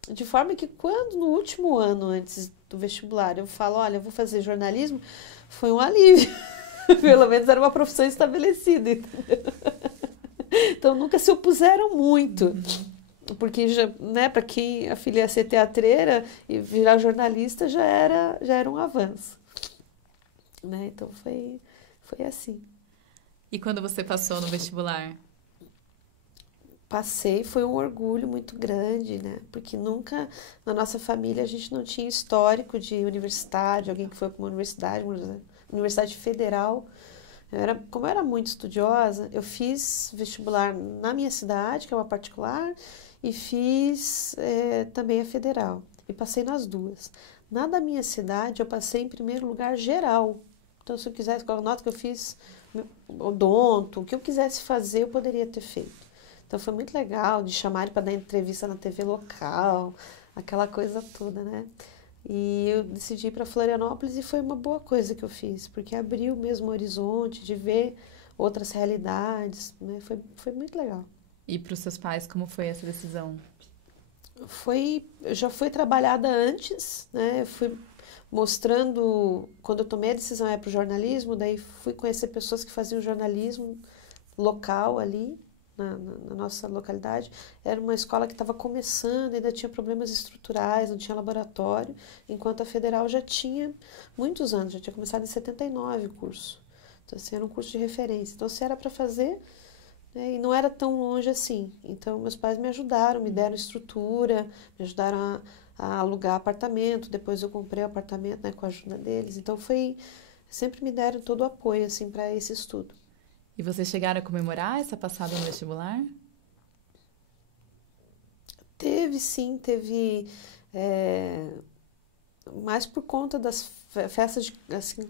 De forma que quando no último ano antes do vestibular eu falo, olha, eu vou fazer jornalismo, foi um alívio. Pelo menos era uma profissão estabelecida. Entendeu? Então nunca se opuseram muito. Porque já, né, para quem a filha ia ser teatreira e virar jornalista já era um avanço. Né? Então foi assim. E quando você passou no vestibular? Passei, foi um orgulho muito grande, né? Porque nunca na nossa família a gente não tinha histórico de universidade, alguém que foi para uma universidade federal. Como eu era muito estudiosa, eu fiz vestibular na minha cidade, que é uma particular, e fiz também a federal. E passei nas duas. Na da minha cidade, eu passei em primeiro lugar geral. Então, se eu quisesse, com a nota que eu fiz, odonto, o que eu quisesse fazer, eu poderia ter feito. Então foi muito legal de chamar ele para dar entrevista na TV local, aquela coisa toda, né? E eu decidi ir para Florianópolis e foi uma boa coisa que eu fiz, porque abriu mesmo o horizonte de ver outras realidades, né? Foi muito legal. E para os seus pais, como foi essa decisão? Já foi trabalhada antes, né? Eu fui mostrando, quando eu tomei a decisão para o jornalismo, daí fui conhecer pessoas que faziam jornalismo local ali, na nossa localidade. Era uma escola que estava começando, ainda tinha problemas estruturais, não tinha laboratório, enquanto a federal já tinha muitos anos, já tinha começado em 79 o curso. Então, assim, era um curso de referência. Então, se era para fazer, né, e não era tão longe assim. Então, meus pais me ajudaram, me deram estrutura, me ajudaram a alugar apartamento, depois eu comprei o apartamento, né, com a ajuda deles. Então sempre me deram todo o apoio assim para esse estudo. E vocês chegaram a comemorar essa passada no vestibular? Teve sim, teve mais por conta das festas assim,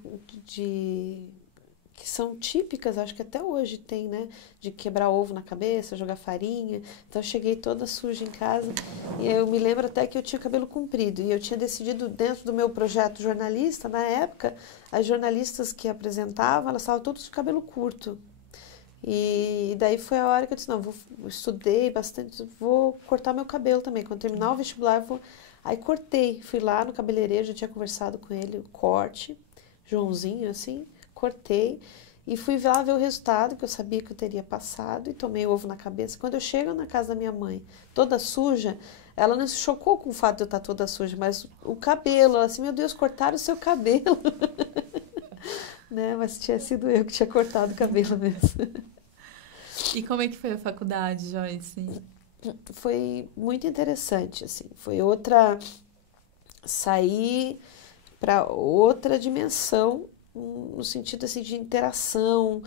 que são típicas, acho que até hoje tem, né? De quebrar ovo na cabeça, jogar farinha. Então eu cheguei toda suja em casa e eu me lembro até que eu tinha cabelo comprido e eu tinha decidido dentro do meu projeto jornalista, na época, as jornalistas que apresentavam, elas estavam todas de cabelo curto. E daí foi a hora que eu disse, não, estudei bastante, vou cortar meu cabelo também. Quando terminar o vestibular, vou... Aí cortei, fui lá no cabeleireiro, já tinha conversado com ele, o corte, Joãozinho, assim, cortei. E fui lá ver o resultado, que eu sabia que eu teria passado, e tomei ovo na cabeça. Quando eu chego na casa da minha mãe, toda suja, ela não se chocou com o fato de eu estar toda suja, mas o cabelo, ela assim, meu Deus, cortaram o seu cabelo. Né? Mas tinha sido eu que tinha cortado o cabelo mesmo. E como é que foi a faculdade, Joyce? Foi muito interessante, assim. Foi outra... Sair para outra dimensão, no sentido assim, de interação,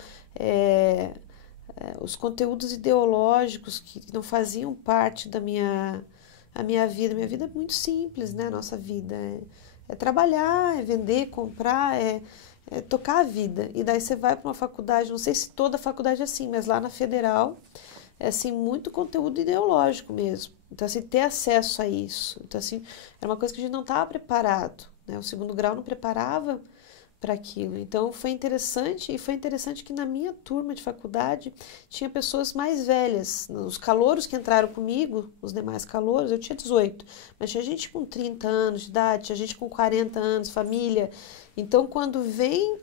os conteúdos ideológicos que não faziam parte a minha vida. Minha vida é muito simples, né? Nossa vida é trabalhar, é vender, comprar, é tocar a vida. E daí você vai para uma faculdade, não sei se toda faculdade é assim, mas lá na Federal é assim, muito conteúdo ideológico mesmo. Então, assim, ter acesso a isso. Então, assim, era uma coisa que a gente não estava preparado, né? O segundo grau não preparava para aquilo. Então, foi interessante, e foi interessante que na minha turma de faculdade tinha pessoas mais velhas. Os calouros que entraram comigo, os demais calouros, eu tinha 18, mas tinha gente com 30 anos de idade, tinha gente com 40 anos, família. Então, quando vem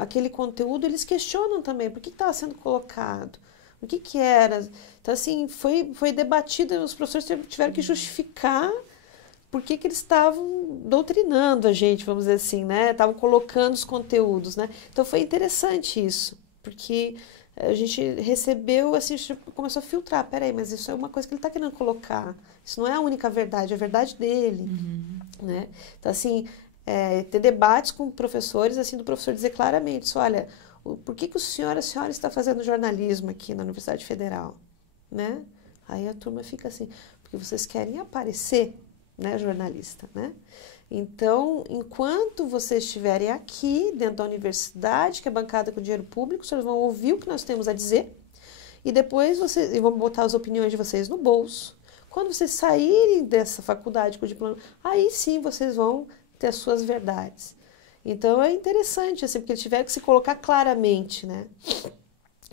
aquele conteúdo, eles questionam também por que estava sendo colocado. O que era? Então, assim, foi debatido e os professores tiveram que justificar por que eles estavam doutrinando a gente, vamos dizer assim, né? Estavam colocando os conteúdos, né? Então, foi interessante isso, porque a gente recebeu, assim, a gente começou a filtrar. Peraí, mas isso é uma coisa que ele está querendo colocar. Isso não é a única verdade, é a verdade dele, né? Então, assim, ter debates com professores, assim, do professor dizer claramente, isso, olha... Por que a senhora está fazendo jornalismo aqui na Universidade Federal? Né? Aí a turma fica assim, porque vocês querem aparecer, né, jornalista, né? Então, enquanto vocês estiverem aqui, dentro da universidade, que é bancada com dinheiro público, vocês vão ouvir o que nós temos a dizer e depois vocês vão botar as opiniões de vocês no bolso. Quando vocês saírem dessa faculdade com o diploma, aí sim vocês vão ter as suas verdades. Então, é interessante, assim, porque eles tiveram que se colocar claramente, né?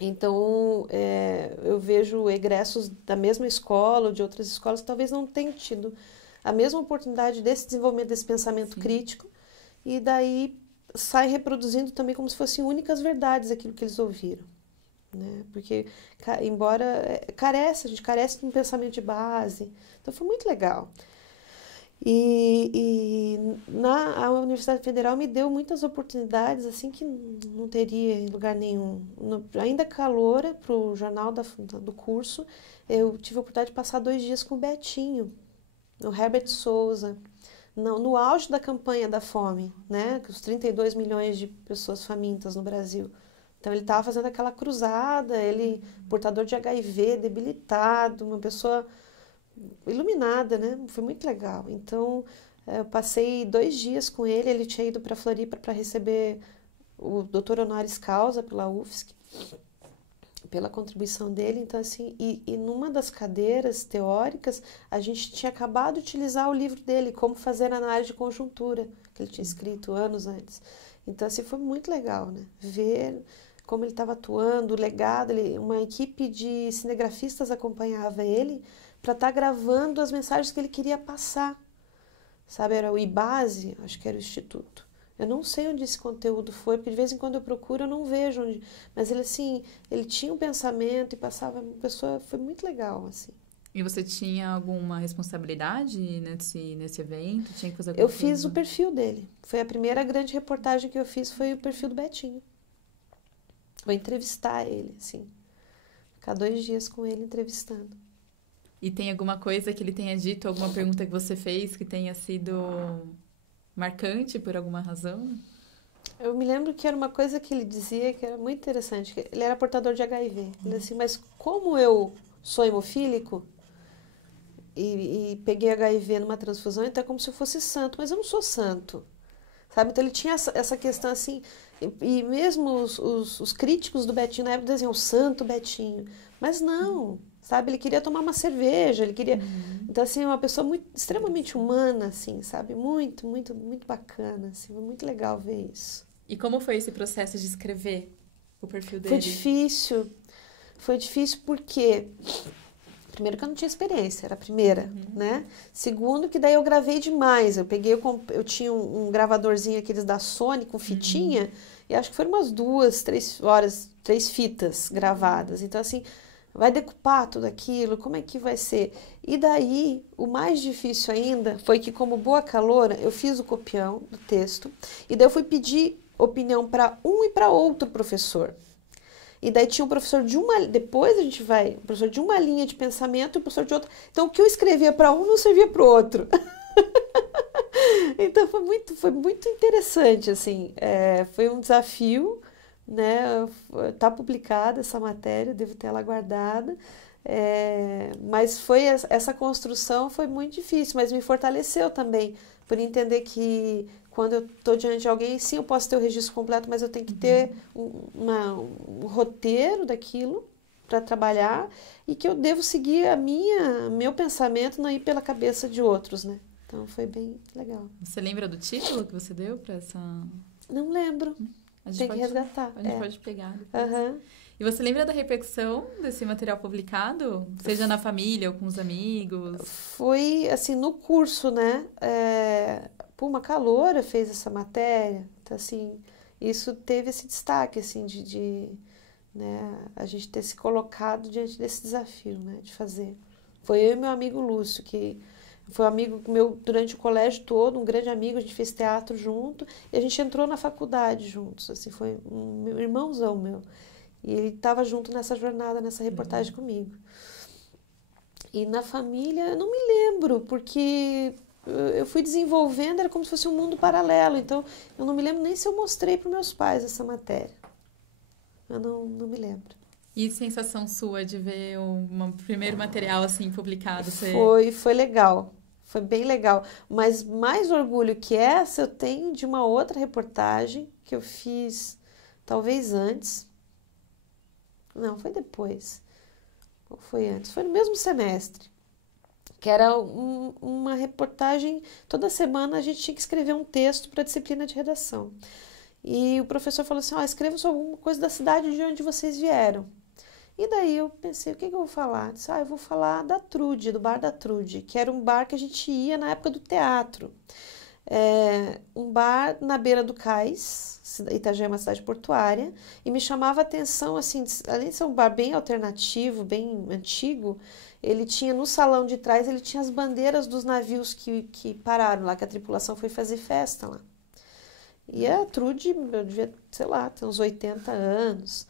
Então, eu vejo egressos da mesma escola ou de outras escolas que talvez não tenham tido a mesma oportunidade desse desenvolvimento desse pensamento crítico e daí sai reproduzindo também como se fossem únicas verdades aquilo que eles ouviram, né? Porque, embora a gente carece de um pensamento de base. Então, foi muito legal. A Universidade Federal me deu muitas oportunidades assim que não teria em lugar nenhum. Ainda caloura para o jornal do curso, eu tive a oportunidade de passar 2 dias com o Betinho, o Herbert Souza, no auge da campanha da fome, né? Os 32 milhões de pessoas famintas no Brasil. Então ele estava fazendo aquela cruzada, ele portador de HIV, debilitado, uma pessoa iluminada, né? Foi muito legal. Então, eu passei 2 dias com ele. Ele tinha ido para Floripa para receber o doutor honoris causa pela UFSC, pela contribuição dele. Então, assim, e numa das cadeiras teóricas, a gente tinha acabado de utilizar o livro dele, Como Fazer Análise de Conjuntura, que ele tinha escrito anos antes. Então, assim, foi muito legal, né? Ver como ele estava atuando, o legado. Uma equipe de cinegrafistas acompanhava ele para estar gravando as mensagens que ele queria passar. Sabe, era o IBASE, acho que era o instituto. Eu não sei onde esse conteúdo foi, porque de vez em quando eu procuro, eu não vejo onde. Mas ele, assim, ele tinha um pensamento e passava, uma pessoa, foi muito legal, assim. E você tinha alguma responsabilidade nesse evento? Tinha que fazer Eu fiz o perfil dele. Foi a primeira grande reportagem que eu fiz, foi o perfil do Betinho. Vou entrevistar ele, assim. Ficar 2 dias com ele entrevistando. E tem alguma coisa que ele tenha dito, alguma pergunta que você fez que tenha sido marcante por alguma razão? Eu me lembro que era uma coisa que ele dizia que era muito interessante. Que ele era portador de HIV. Ele disse assim, mas como eu sou hemofílico e peguei HIV numa transfusão, então é como se eu fosse santo, mas eu não sou santo. Sabe? Então ele tinha essa questão assim, e mesmo os críticos do Betinho na época diziam, o santo Betinho. Mas não, sabe? Ele queria tomar uma cerveja, ele queria... Então, assim, uma pessoa muito, extremamente humana, assim, sabe? Muito, muito, muito bacana, assim, foi muito legal ver isso. E como foi esse processo de escrever o perfil dele? Foi difícil porque... Primeiro que eu não tinha experiência, era a primeira, né? Segundo que daí eu gravei demais. Eu tinha um gravadorzinho aqueles da Sony com fitinha e acho que foram umas 2, 3 horas, 3 fitas gravadas. Então assim, vai decupar tudo aquilo, como é que vai ser? E daí, o mais difícil ainda foi que como boa caloura, eu fiz o copião do texto e daí eu fui pedir opinião para um e para outro professor. E daí tinha um professor de uma... Depois o professor de uma linha de pensamento e o professor de outra. Então, o que eu escrevia para um não servia para o outro. Então, foi muito interessante, assim. Foi um desafio, né? Tá publicada essa matéria, devo ter ela guardada. Mas essa construção foi muito difícil, mas me fortaleceu também, por entender que quando eu estou diante de alguém, sim, eu posso ter o registro completo, mas eu tenho que ter um roteiro daquilo para trabalhar e que eu devo seguir meu pensamento, não ir pela cabeça de outros, né? Então foi bem legal. Você lembra do título que você deu para essa... Não lembro. Tem que resgatar. A gente pode pegar depois. Uhum. E você lembra da repercussão desse material publicado? Seja na família ou com os amigos? Foi, assim, no curso, né? Uma caloura fez essa matéria. Então, assim, isso teve esse destaque, assim, né, a gente ter se colocado diante desse desafio, né? De fazer. Foi eu e meu amigo Lúcio, que foi um amigo meu durante o colégio todo, um grande amigo, a gente fez teatro junto. E a gente entrou na faculdade juntos, assim, foi um irmãozão meu. E ele estava junto nessa jornada, nessa reportagem comigo. E na família, eu não me lembro, porque eu fui desenvolvendo, era como se fosse um mundo paralelo. Então, eu não me lembro nem se eu mostrei para meus pais essa matéria. Eu não me lembro. E sensação sua de ver um primeiro material assim publicado? Foi legal. Foi bem legal. Mas mais orgulho que essa eu tenho de uma outra reportagem que eu fiz talvez antes. Não, foi depois. Ou foi antes? Foi no mesmo semestre. Que era uma reportagem. Toda semana a gente tinha que escrever um texto para a disciplina de redação. E o professor falou assim: escreva sobre alguma coisa da cidade de onde vocês vieram. E daí eu pensei: o que eu vou falar? Eu disse, eu vou falar da Trude, do bar da Trude, que era um bar que a gente ia na época do teatro. Um bar na beira do cais, Itajaí é uma cidade portuária, e me chamava a atenção, assim, além de ser um bar bem alternativo, bem antigo, ele tinha, no salão de trás, ele tinha as bandeiras dos navios que pararam lá, que a tripulação foi fazer festa lá. E a Trude, eu devia, sei lá, ter uns 80 anos.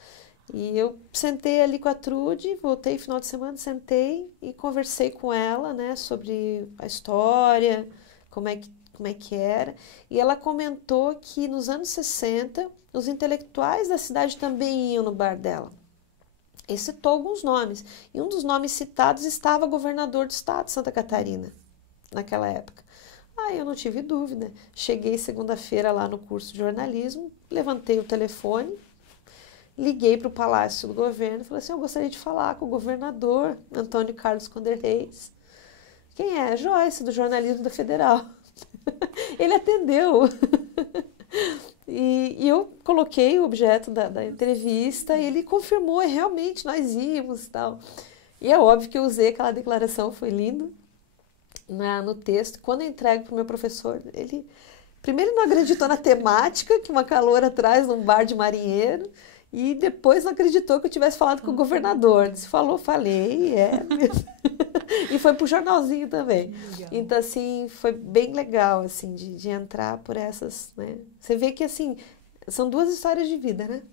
E eu sentei ali com a Trude, voltei final de semana, sentei e conversei com ela, né, sobre a história, como é que era. E ela comentou que nos anos 60, os intelectuais da cidade também iam no bar dela. E citou alguns nomes. E um dos nomes citados estava governador do estado de Santa Catarina, naquela época. Eu não tive dúvida. Cheguei segunda-feira lá no curso de jornalismo, levantei o telefone, liguei para o Palácio do Governo e falei assim: eu gostaria de falar com o governador Antônio Carlos Conder Reis. Quem é? Joyce, do jornalismo da Federal. Ele atendeu. E eu coloquei o objeto da entrevista e ele confirmou, realmente nós íamos e tal. E é óbvio que eu usei aquela declaração, foi lindo, no texto. Quando eu entrego para o meu professor, ele primeiro não acreditou na temática, que uma caloura traz num bar de marinheiro, e depois não acreditou que eu tivesse falado com o governador. Disse, falei, mesmo. E foi pro jornalzinho também. Então, assim, foi bem legal, assim, de entrar por essas, né? Você vê que, assim, são duas histórias de vida, né?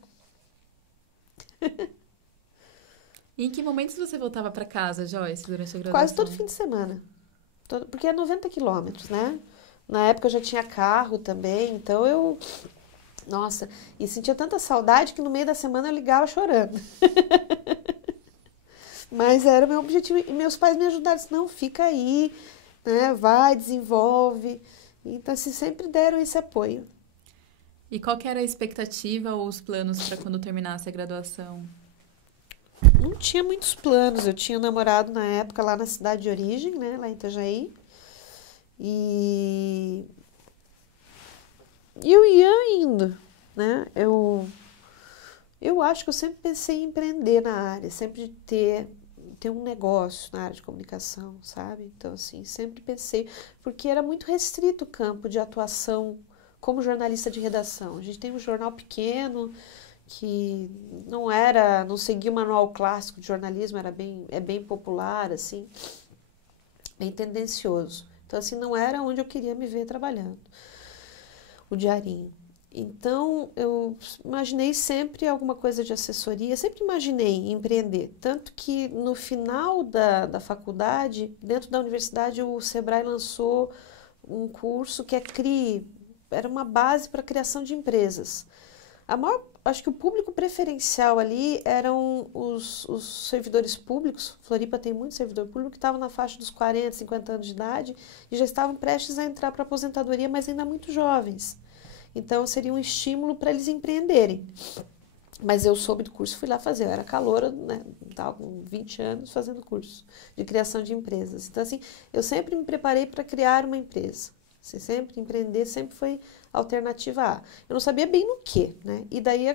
E em que momentos você voltava para casa, Joyce, durante a graduação? Quase todo fim de semana. Porque é 90 quilômetros, né? Na época eu já tinha carro também, então eu... Nossa, e sentia tanta saudade que no meio da semana eu ligava chorando. Mas era o meu objetivo. E meus pais me ajudaram. Disse, não, fica aí, né? Vai, desenvolve. Então, assim, sempre deram esse apoio. E qual que era a expectativa ou os planos para quando terminasse a graduação? Não tinha muitos planos. Eu tinha um namorado na época lá na cidade de origem, né? Lá em Itajaí. E eu ia indo, né? Eu acho que eu sempre pensei em empreender na área, sempre de ter um negócio na área de comunicação, sabe? Então, assim, sempre pensei, porque era muito restrito o campo de atuação como jornalista de redação. A gente tem um jornal pequeno que não seguia o manual clássico de jornalismo, é bem popular, assim, bem tendencioso. Então, assim, não era onde eu queria me ver trabalhando, o diarinho. Então, eu imaginei sempre alguma coisa de assessoria, sempre imaginei empreender. Tanto que no final da faculdade, dentro da universidade, o Sebrae lançou um curso que é CRI, era uma base para a criação de empresas. Acho que o público preferencial ali eram os servidores públicos. Floripa tem muito servidor público que estavam na faixa dos 40, 50 anos de idade e já estavam prestes a entrar para a aposentadoria, mas ainda muito jovens. Então, seria um estímulo para eles empreenderem. Mas eu soube do curso, fui lá fazer. Eu era caloura, né? Estava com 20 anos fazendo curso de criação de empresas. Então, assim, eu sempre me preparei para criar uma empresa. Sempre empreender, sempre foi alternativa A. Eu não sabia bem no que, né? E daí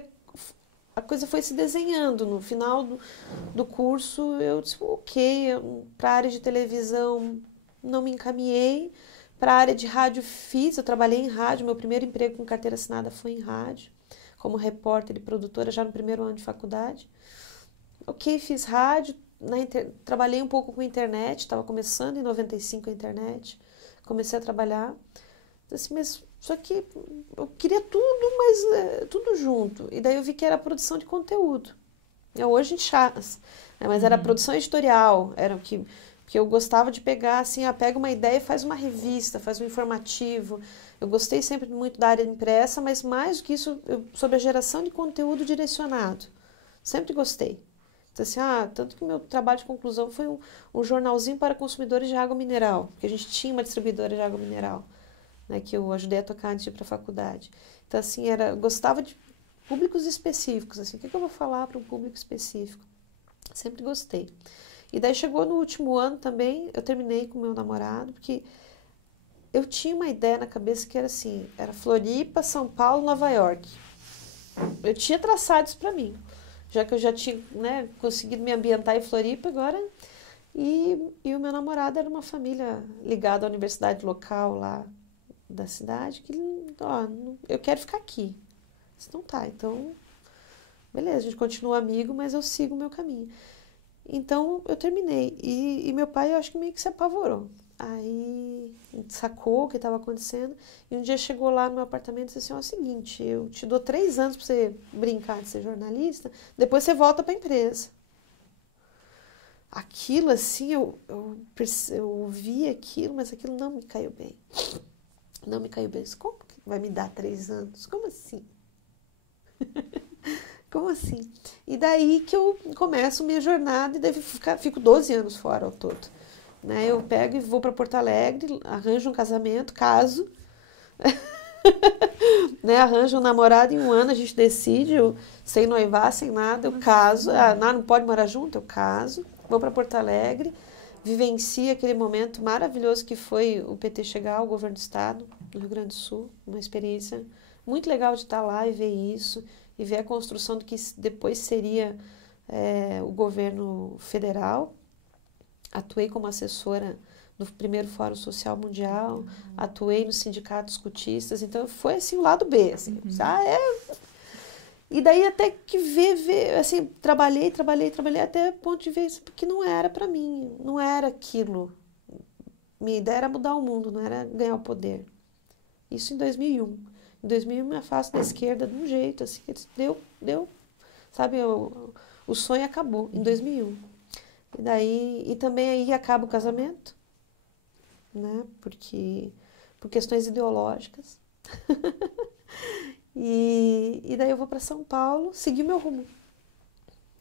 a coisa foi se desenhando. No final do curso, eu disse, ok, para a área de televisão não me encaminhei. Para a área de rádio eu trabalhei em rádio, meu primeiro emprego com carteira assinada foi em rádio, como repórter e produtora já no primeiro ano de faculdade. Ok, fiz rádio, trabalhei um pouco com internet, estava começando em 95 a internet, comecei a trabalhar, assim, mas só que eu queria tudo, mas tudo junto. E daí eu vi que era produção de conteúdo. Hoje em chás, né, mas era produção editorial, era o que eu gostava de pegar, assim, pega uma ideia e faz uma revista, faz um informativo. Eu gostei sempre muito da área impressa, mas mais do que isso, sobre a geração de conteúdo direcionado. Sempre gostei. Então, assim, tanto que o meu trabalho de conclusão foi um jornalzinho para consumidores de água mineral, porque a gente tinha uma distribuidora de água mineral, né, que eu ajudei a tocar antes de ir para a faculdade. Então, assim, eu gostava de públicos específicos, assim, o que eu vou falar para um público específico? Sempre gostei. E daí chegou no último ano também, eu terminei com meu namorado, porque eu tinha uma ideia na cabeça que era assim, era Floripa, São Paulo, Nova York. Eu tinha traçado isso para mim, já que eu já tinha, né, conseguido me ambientar em Floripa agora. E o meu namorado era uma família ligada à universidade local lá da cidade, que, eu quero ficar aqui. Então tá, então, beleza, a gente continua amigo, mas eu sigo o meu caminho. Então, eu terminei. E meu pai, eu acho que meio que se apavorou. Aí, sacou o que estava acontecendo. E um dia chegou lá no meu apartamento e disse assim, é o seguinte, eu te dou 3 anos para você brincar de ser jornalista, depois você volta para a empresa. Aquilo, assim, eu ouvi aquilo, mas aquilo não me caiu bem. Não me caiu bem. Como que vai me dar 3 anos? Como assim? Como assim? E daí que eu começo minha jornada e daí fico 12 anos fora ao todo. Né? Eu pego e vou para Porto Alegre, arranjo um casamento, caso, né? Arranjo um namorado em 1 ano, a gente decide, sem noivar, sem nada, eu caso. Não pode morar junto, eu caso. Vou para Porto Alegre, vivencio aquele momento maravilhoso que foi o PT chegar ao governo do estado, do Rio Grande do Sul, uma experiência muito legal de estar lá e ver isso, e ver a construção do que depois seria o governo federal. Atuei como assessora no primeiro Fórum Social Mundial, atuei nos sindicatos escutistas, então foi assim o lado B, assim, E daí até que assim, trabalhei até o ponto de ver isso, porque não era para mim, não era aquilo. Minha ideia era mudar o mundo, não era ganhar o poder. Isso em 2001. Em 2001 me afasto da esquerda de um jeito, assim, deu, sabe, O sonho acabou em 2001. E daí, e também aí acaba o casamento, né? Porque por questões ideológicas. E daí eu vou para São Paulo, seguir meu rumo.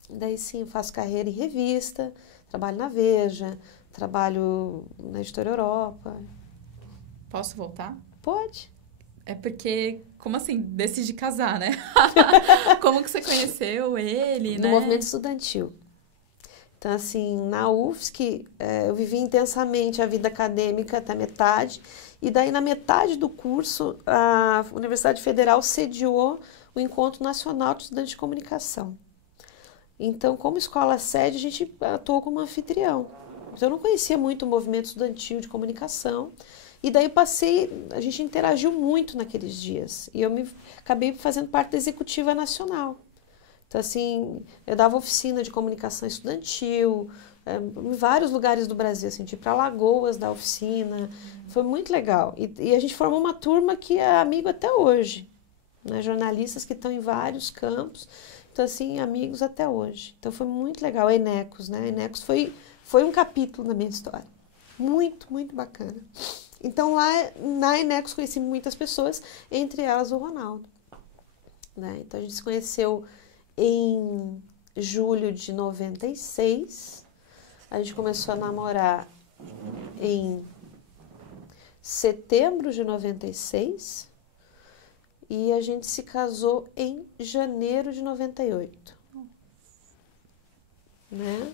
Daí sim, eu faço carreira em revista, trabalho na Veja, trabalho na Editora Europa. Posso voltar? Pode. É porque, como assim, decide casar, né? Como que você conheceu ele, No né? movimento estudantil. Então, assim, na UFSC, eu vivi intensamente a vida acadêmica até metade, e daí na metade do curso, a Universidade Federal sediou o Encontro Nacional de Estudantes de Comunicação. Então, como escola sede, a gente atuou como anfitrião. Então, eu não conhecia muito o movimento estudantil de comunicação, e daí a gente interagiu muito naqueles dias, e acabei fazendo parte da executiva nacional. Então, assim, eu dava oficina de comunicação estudantil, em vários lugares do Brasil, assim, tipo, para Alagoas dar oficina, foi muito legal. E a gente formou uma turma que é amigo até hoje, né? Jornalistas que estão em vários campos, então, assim, amigos até hoje. Então, foi muito legal. A Enecos, né? A Enecos foi um capítulo na minha história. Muito, muito bacana. Então, lá na Enecos conheci muitas pessoas, entre elas o Ronaldo, né? Então, a gente se conheceu em julho de 96, a gente começou a namorar em setembro de 96 e a gente se casou em janeiro de 98, né?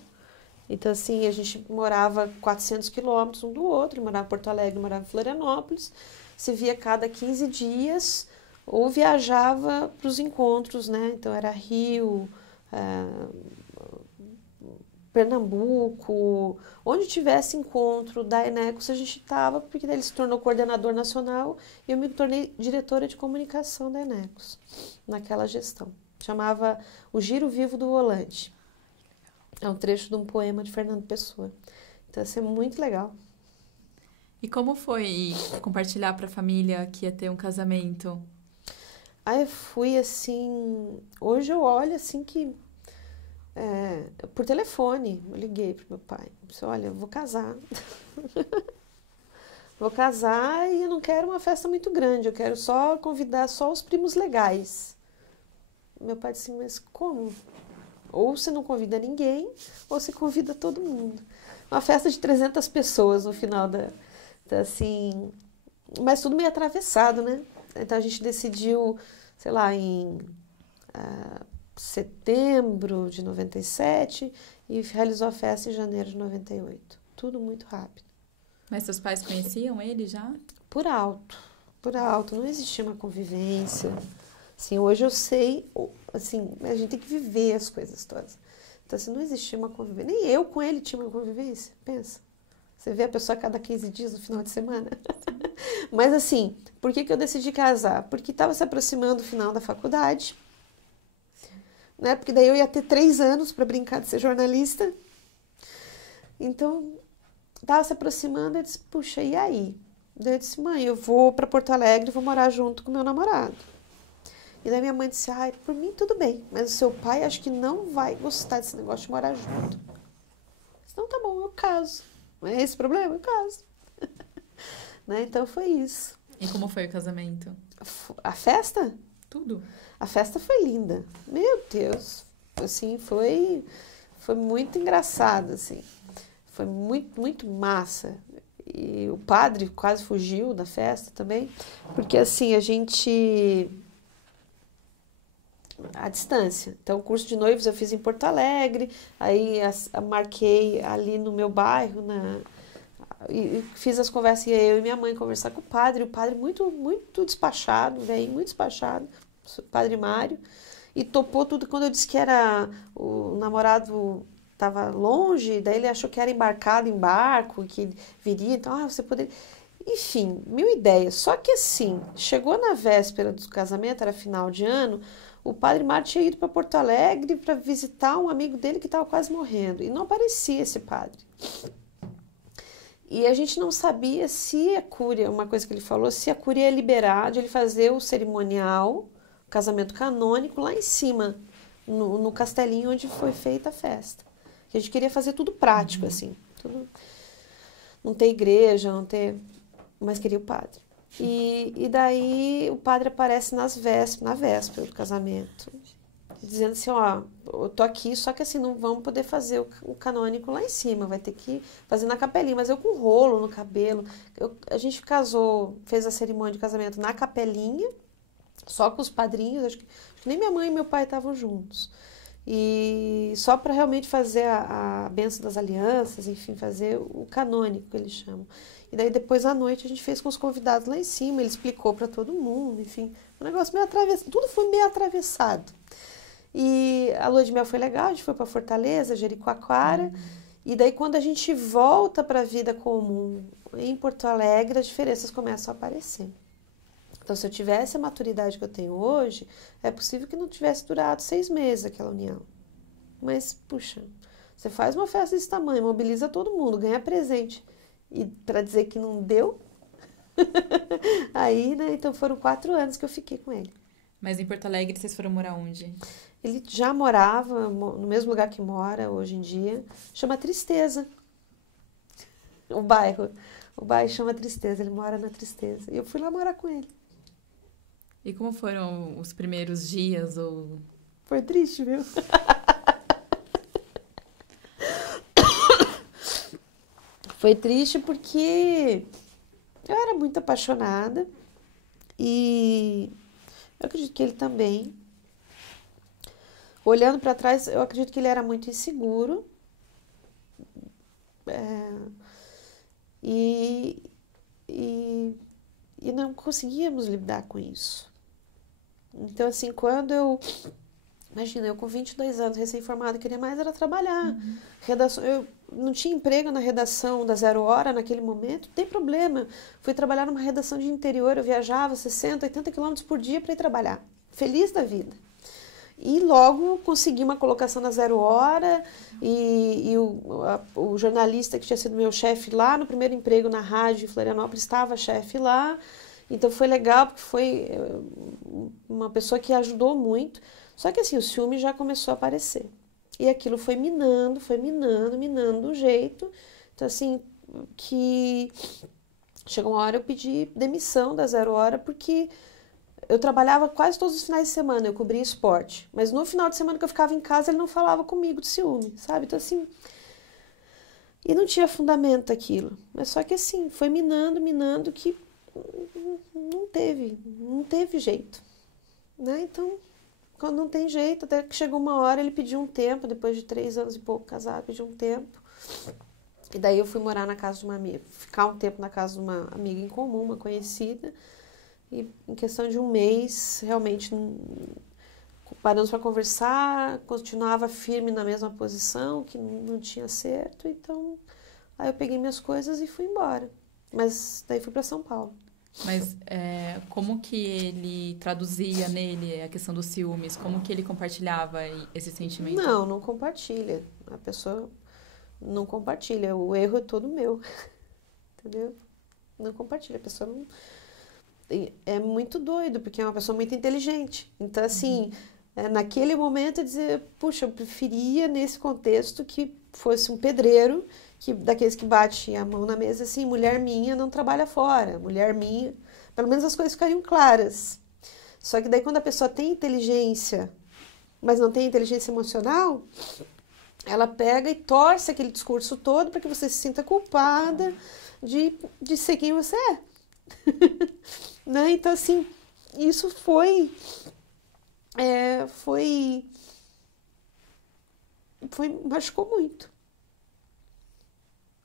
Então, assim, a gente morava 400 quilômetros um do outro, morava em Porto Alegre, morava em Florianópolis, se via cada 15 dias ou viajava para os encontros, né? Então, era Rio, Pernambuco, onde tivesse encontro da Enecos a gente estava, porque daí ele se tornou coordenador nacional e eu me tornei diretora de comunicação da Enecos, naquela gestão. Chamava O Giro Vivo do Volante. É um trecho de um poema de Fernando Pessoa. Então, isso é muito legal. E como foi compartilhar para a família que ia ter um casamento? Aí eu fui assim... Hoje eu olho assim que... por telefone, eu liguei pro meu pai. Eu disse, olha, eu vou casar. Vou casar e eu não quero uma festa muito grande. Eu quero só convidar só os primos legais. Meu pai disse, mas como? Ou você não convida ninguém, ou você convida todo mundo. Uma festa de 300 pessoas no final assim... Mas tudo meio atravessado, né? Então a gente decidiu, sei lá, em setembro de 97 e realizou a festa em janeiro de 98. Tudo muito rápido. Mas seus pais conheciam ele já? Por alto, não existia uma convivência. Assim, hoje eu sei, assim, a gente tem que viver as coisas todas. Então, assim, não existia uma convivência. Nem eu com ele tinha uma convivência, pensa. Você vê a pessoa a cada 15 dias no final de semana. Mas, assim, por que eu decidi casar? Porque estava se aproximando o final da faculdade, né? Porque daí eu ia ter 3 anos para brincar de ser jornalista. Então, estava se aproximando, eu disse, puxa, e aí? Daí eu disse, mãe, eu vou para Porto Alegre e vou morar junto com meu namorado. E daí minha mãe disse, ai, por mim tudo bem, mas o seu pai acho que não vai gostar desse negócio de morar junto. Então tá bom, eu caso. Não é esse o problema? Eu caso. Né? Então foi isso. E como foi o casamento? A festa? Tudo. A festa foi linda. Meu Deus. Assim, foi muito engraçado, assim. Foi muito, muito massa. E o padre quase fugiu da festa também, porque assim, a gente... à distância. Então, o curso de noivos eu fiz em Porto Alegre, aí marquei ali no meu bairro, e fiz as conversas, eu e minha mãe conversar com o padre muito, muito despachado, velho, muito despachado, o padre Mário, e topou tudo. Quando eu disse que era o namorado estava longe, daí ele achou que era embarcado em barco, que viria, então, você poderia... Enfim, 1000 ideias. Só que assim, chegou na véspera do casamento, era final de ano, o padre Mário tinha ido para Porto Alegre para visitar um amigo dele que estava quase morrendo. E não aparecia esse padre. E a gente não sabia se a cúria, uma coisa que ele falou, se a cúria ia liberar de ele fazer o cerimonial, o casamento canônico, lá em cima, no castelinho onde foi feita a festa. A gente queria fazer tudo prático, assim. Tudo, não ter igreja, não ter... Mas queria o padre. E daí o padre aparece na véspera do casamento, dizendo assim, ó, eu tô aqui, só que assim, não vamos poder fazer o canônico lá em cima, vai ter que fazer na capelinha, mas eu com rolo no cabelo. A gente casou, fez a cerimônia de casamento na capelinha, só com os padrinhos, acho que nem minha mãe e meu pai estavam juntos. E só para realmente fazer a bênção das alianças, enfim, fazer o canônico, que eles chamam. E daí depois à noite a gente fez com os convidados lá em cima, ele explicou para todo mundo, enfim, um negócio meio atravessado, tudo foi meio atravessado. E a lua de mel foi legal, a gente foi para Fortaleza, Jericoacoara, e daí quando a gente volta para a vida comum em Porto Alegre, as diferenças começam a aparecer. Então, se eu tivesse a maturidade que eu tenho hoje, é possível que não tivesse durado 6 meses aquela união. Mas, puxa, você faz uma festa desse tamanho, mobiliza todo mundo, ganha presente, e para dizer que não deu, aí, né, então foram 4 anos que eu fiquei com ele. Mas em Porto Alegre vocês foram morar onde? Ele já morava no mesmo lugar que mora hoje em dia, chama Tristeza, o bairro chama Tristeza, ele mora na Tristeza, e eu fui lá morar com ele. E como foram os primeiros dias? Foi triste, viu? Foi triste porque eu era muito apaixonada e eu acredito que ele também. Olhando para trás, eu acredito que ele era muito inseguro. E não conseguíamos lidar com isso. Então, assim, quando imagina, eu com 22 anos, recém-formada, queria mais era trabalhar. Redação, eu não tinha emprego na redação da 0 Hora naquele momento, não tem problema. Fui trabalhar numa redação de interior, eu viajava 60, 80 quilômetros por dia para ir trabalhar. Feliz da vida. E logo consegui uma colocação na 0 Hora e o jornalista que tinha sido meu chefe lá no primeiro emprego na rádio de Florianópolis estava chefe lá. Então foi legal porque foi uma pessoa que ajudou muito. Só que assim, o ciúme já começou a aparecer. E aquilo foi minando o jeito. Então assim, que chegou uma hora eu pedi demissão da 0 Hora porque eu trabalhava quase todos os finais de semana, eu cobria esporte. Mas no final de semana que eu ficava em casa, ele não falava comigo de ciúme, sabe? Então assim, e não tinha fundamento aquilo. Mas só que assim, foi minando que não teve jeito, né? Então, quando não tem jeito, até que chegou uma hora, ele pediu um tempo, depois de 3 anos e pouco casado, pediu um tempo. E daí eu fui morar na casa de uma amiga, ficar um tempo na casa de uma amiga em comum, uma conhecida. E em questão de um mês, realmente paramos para conversar, continuava firme na mesma posição, que não tinha certo. Então, aí eu peguei minhas coisas e fui embora. Mas daí fui para São Paulo. Mas como que ele traduzia nele a questão dos ciúmes? Como que ele compartilhava esse sentimento? Não compartilha. A pessoa não compartilha. O erro é todo meu. Entendeu? Não compartilha. A pessoa não... É muito doido, porque é uma pessoa muito inteligente. Então, assim, naquele momento eu dizia, puxa, eu preferia nesse contexto que fosse um pedreiro, daqueles que bate a mão na mesa, assim, mulher minha não trabalha fora, mulher minha... Pelo menos as coisas ficariam claras. Só que daí quando a pessoa tem inteligência, mas não tem inteligência emocional, ela pega e torce aquele discurso todo para que você se sinta culpada de ser quem você é. Né? Então, assim, isso machucou muito.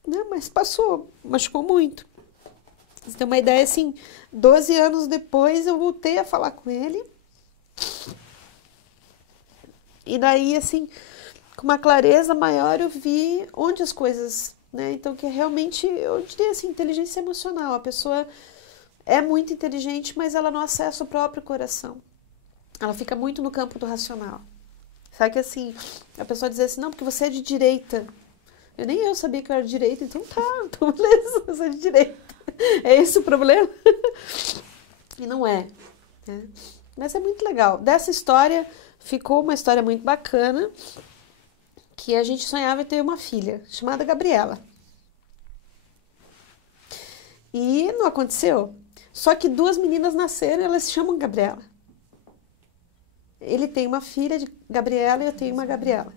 Né? Mas passou, machucou muito. Você tem uma ideia, assim, 12 anos depois eu voltei a falar com ele. E daí, assim, com uma clareza maior eu vi onde as coisas, né? Então, que realmente, eu diria assim, inteligência emocional. A pessoa é muito inteligente, mas ela não acessa o próprio coração. Ela fica muito no campo do racional. Sabe que assim, a pessoa diz assim, não, porque você é de direita. Nem eu sabia que eu era de direita, então então beleza, eu sou de direita. É esse o problema? E não é. Né? Mas é muito legal. Dessa história ficou uma história muito bacana, que a gente sonhava em ter uma filha, chamada Gabriela. E não aconteceu. Só que 2 meninas nasceram e elas se chamam Gabriela. Ele tem uma filha de Gabriela e eu tenho uma Gabriela.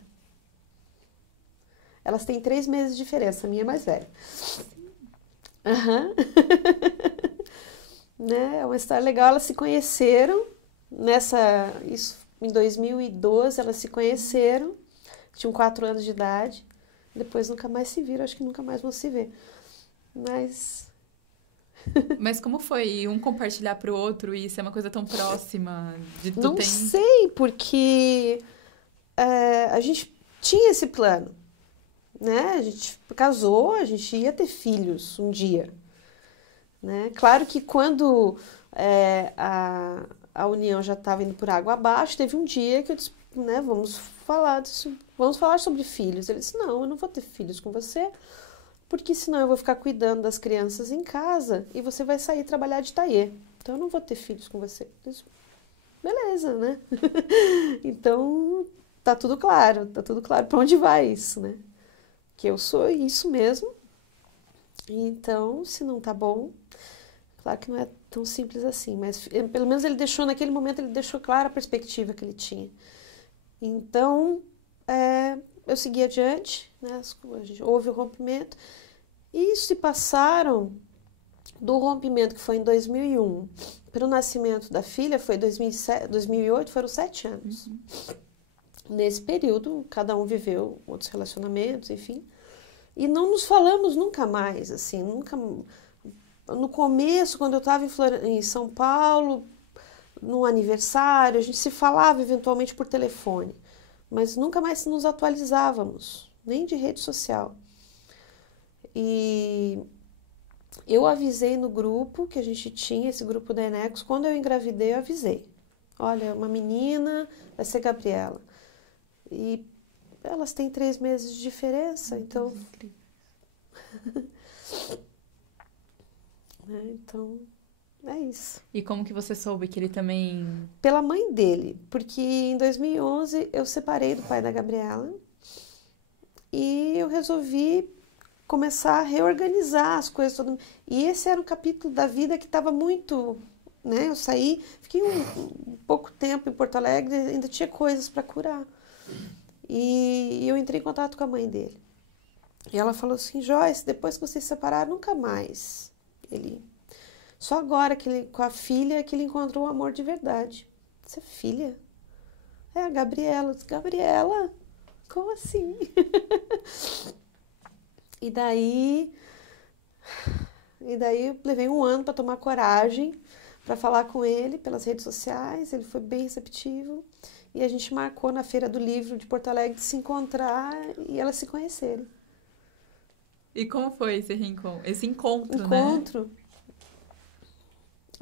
Elas têm 3 meses de diferença, a minha é mais velha. Uhum. Né? É uma história legal, elas se conheceram isso em 2012, elas se conheceram, tinham 4 anos de idade, depois nunca mais se viram, acho que nunca mais vão se ver. Mas como foi um compartilhar pro outro e ser uma coisa tão próxima? Não sei, porque a gente tinha esse plano, né? A gente casou, a gente ia ter filhos um dia, né? Claro que quando a união já estava indo por água abaixo, teve um dia que eu disse, né, vamos falar sobre filhos. Ele disse, não, eu não vou ter filhos com você, porque senão eu vou ficar cuidando das crianças em casa e você vai sair trabalhar de tailleur. Então eu não vou ter filhos com você. Eu disse, beleza, né? Então tá tudo claro para onde vai isso, né? Que eu sou isso mesmo. Então, se não tá bom, claro que não é tão simples assim, mas pelo menos naquele momento, ele deixou clara a perspectiva que ele tinha. Então, eu segui adiante, né? Houve o rompimento, e se passaram do rompimento, que foi em 2001, para o nascimento da filha, foi em 2008, foram 7 anos. Uhum. Nesse período, cada um viveu outros relacionamentos, enfim, e não nos falamos nunca mais, assim, nunca... No começo, quando eu estava em São Paulo, no aniversário, a gente se falava eventualmente por telefone, mas nunca mais nos atualizávamos, nem de rede social. E eu avisei no grupo que a gente tinha, esse grupo da Enecos, quando eu engravidei, eu avisei. Olha, uma menina, vai ser Gabriela. E elas têm 3 meses de diferença, então... Então, é isso. E como que você soube que ele também... Pela mãe dele, porque em 2011 eu separei do pai da Gabriela e eu resolvi começar a reorganizar as coisas. E esse era um capítulo da vida que estava muito... né? Eu saí, fiquei um pouco tempo em Porto Alegre, ainda tinha coisas para curar. E eu entrei em contato com a mãe dele. E ela falou assim, Joyce, depois que vocês se separaram, nunca mais... Só agora com a filha que ele encontrou o amor de verdade. Você é filha? É a Gabriela. Gabriela? Como assim? E daí eu levei 1 ano para tomar coragem, para falar com ele pelas redes sociais. Ele foi bem receptivo. E a gente marcou na Feira do Livro de Porto Alegre de se encontrar e elas se conhecerem. E como foi esse encontro, né?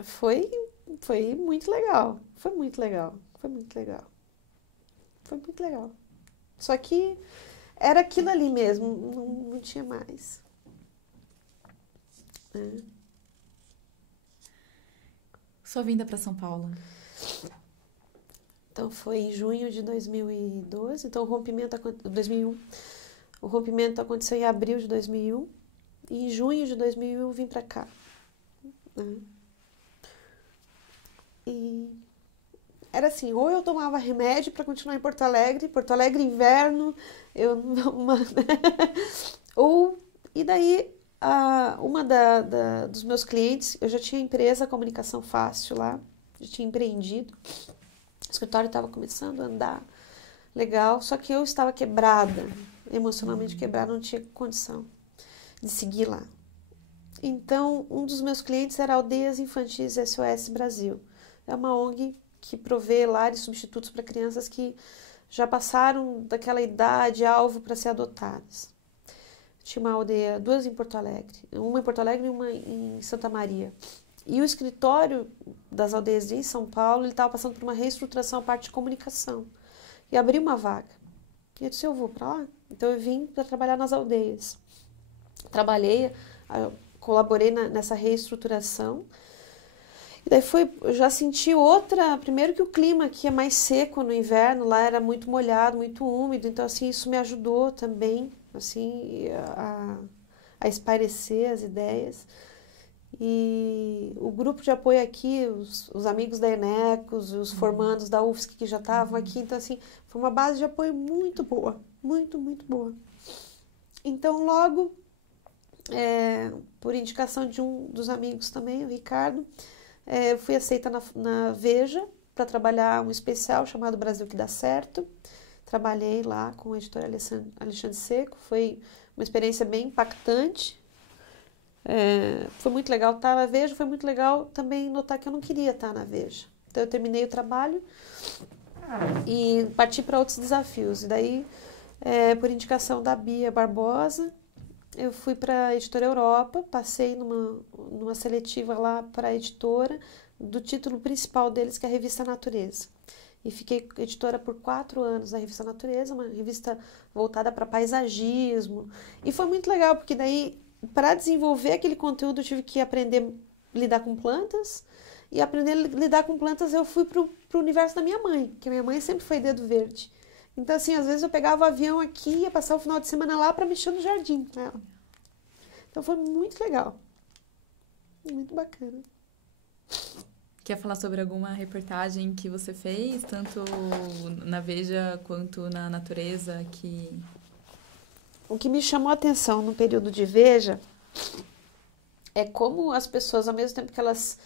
Foi muito legal. Foi muito legal. Só que era aquilo ali mesmo, não tinha mais. Sua vinda para São Paulo? Então foi em junho de 2012, então 2001. O rompimento aconteceu em abril de 2001 e em junho de 2001 eu vim para cá. E era assim, ou eu tomava remédio para continuar em Porto Alegre inverno, e daí uma dos meus clientes, eu já tinha empresa Comunicação Fácil lá, já tinha empreendido, o escritório estava começando a andar legal, só que eu estava quebrada, emocionalmente quebrada, não tinha condição de seguir lá. Então, um dos meus clientes era Aldeias Infantis SOS Brasil. É uma ONG que provê lares substitutos para crianças que já passaram daquela idade alvo para ser adotadas. Tinha uma aldeia, 2 em Porto Alegre, uma em Porto Alegre e uma em Santa Maria. E o escritório das aldeias em São Paulo, ele estava passando por uma reestruturação, a parte de comunicação. E abriu uma vaga. E eu disse, eu vou para lá. Então eu vim para trabalhar nas aldeias. Trabalhei, colaborei nessa reestruturação. E daí eu já senti primeiro que o clima aqui é mais seco no inverno, lá era muito molhado, muito úmido, então assim, isso me ajudou também, assim, a espairecer as ideias. E o grupo de apoio aqui, os amigos da Enecos, os formandos da UFSC que já estavam aqui, então assim, foi uma base de apoio muito boa, muito, muito boa. Então logo, por indicação de um dos amigos também, o Ricardo, eu fui aceita na Veja para trabalhar um especial chamado Brasil que dá certo. Trabalhei lá com o editor Alexandre Seco, foi uma experiência bem impactante. Foi muito legal estar na Veja, foi muito legal também notar que eu não queria estar na Veja. Então eu terminei o trabalho e parti para outros desafios. E daí, por indicação da Bia Barbosa, eu fui para a Editora Europa, passei numa seletiva lá para a editora, do título principal deles, que é a Revista Natureza. E fiquei editora por 4 anos na Revista Natureza, uma revista voltada para paisagismo. E foi muito legal, porque daí, para desenvolver aquele conteúdo, eu tive que aprender a lidar com plantas. E aprender a lidar com plantas, eu fui para o universo da minha mãe, que minha mãe sempre foi dedo verde. Então, assim, às vezes eu pegava o avião aqui e ia passar o final de semana lá para mexer no jardim com ela. Então foi muito legal. Muito bacana. Quer falar sobre alguma reportagem que você fez, tanto na Veja quanto na Natureza? O que me chamou a atenção no período de Veja é como as pessoas, ao mesmo tempo que elas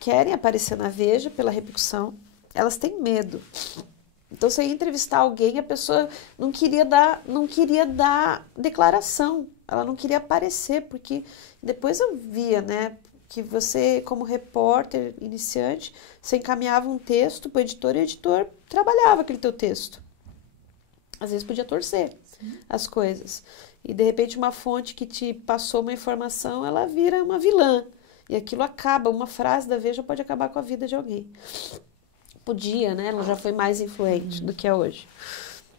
querem aparecer na Veja pela repercussão, elas têm medo. Então, você ia entrevistar alguém, a pessoa não queria dar declaração, ela não queria aparecer, porque depois eu via, né, que você, como repórter iniciante, você encaminhava um texto para o editor e o editor trabalhava aquele teu texto. Às vezes podia torcer as coisas. E, de repente, uma fonte que te passou uma informação, ela vira uma vilã. E aquilo acaba, uma frase da Veja pode acabar com a vida de alguém. Podia, né? Ela já foi mais influente do que é hoje.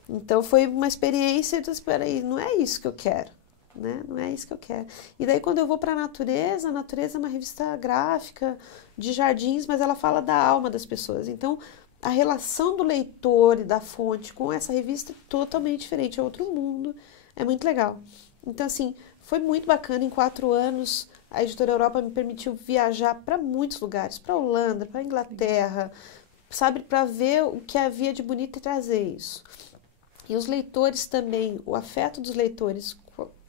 Então foi uma experiência, eu disse, espera aí, não é isso que eu quero, né? Não é isso que eu quero. E daí quando eu vou para a Natureza é uma revista gráfica de jardins, mas ela fala da alma das pessoas. Então a relação do leitor e da fonte com essa revista é totalmente diferente, é outro mundo, é muito legal. Então assim, foi muito bacana, em 4 anos a Editora Europa me permitiu viajar para muitos lugares, para a Holanda, para a Inglaterra, sabe, para ver o que havia de bonito e trazer isso. E os leitores também, o afeto dos leitores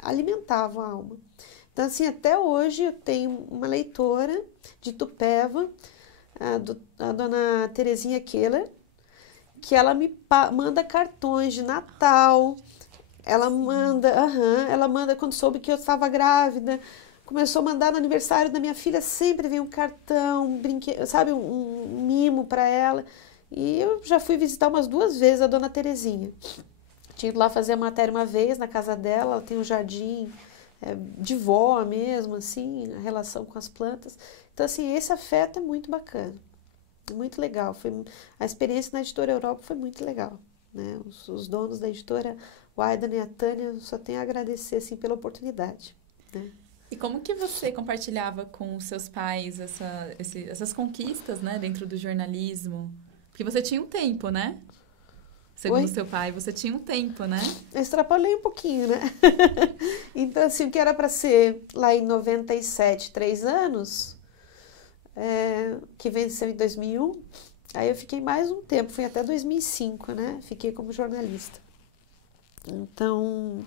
alimentava a alma. Então, assim, até hoje eu tenho uma leitora de Itupeva, a dona Terezinha Keller, que ela me manda cartões de Natal, ela manda quando soube que eu estava grávida, começou a mandar no aniversário da minha filha, sempre vem um cartão, um brinquedo, sabe, um mimo para ela. E eu já fui visitar umas 2 vezes a dona Terezinha. Tinha ido lá fazer a matéria uma vez na casa dela, ela tem um jardim de vó mesmo, assim, a relação com as plantas. Então, assim, esse afeto é muito bacana, muito legal. A experiência na Editora Europa foi muito legal, né? Os donos da editora, o Aidan e a Tânia, só tenho a agradecer, assim, pela oportunidade, né? E como que você compartilhava com os seus pais essas conquistas, né, dentro do jornalismo? Porque você tinha um tempo, né? Segundo seu pai, você tinha um tempo, né? Eu extrapolei um pouquinho, né? Então, assim, o que era para ser lá em 97, 3 anos, que venceu em 2001, aí eu fiquei mais um tempo, fui até 2005, né? Fiquei como jornalista. Então,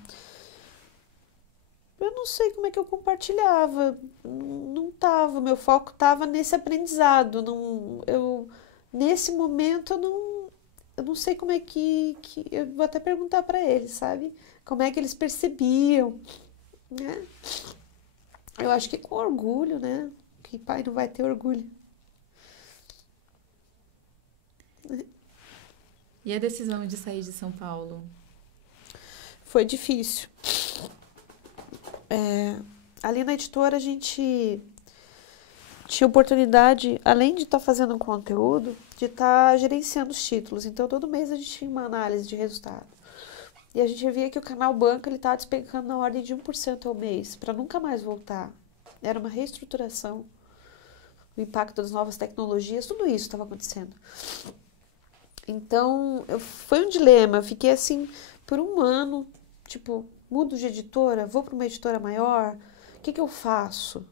eu não sei como é que eu compartilhava, não tava, meu foco tava nesse aprendizado, nesse momento eu não sei como é que eu vou até perguntar para eles, sabe? Como é que eles percebiam, né? Eu acho que com orgulho, né? Que pai não vai ter orgulho. E a decisão de sair de São Paulo? Foi difícil. Ali na editora a gente tinha oportunidade, além de estar fazendo um conteúdo, de estar gerenciando os títulos. Então, todo mês a gente tinha uma análise de resultado. E a gente via que o canal banco estava despencando na ordem de 1% ao mês, para nunca mais voltar. Era uma reestruturação. o impacto das novas tecnologias, tudo isso estava acontecendo. Então, foi um dilema, eu fiquei assim por um ano, tipo, mudo de editora, vou para uma editora maior, o que eu faço?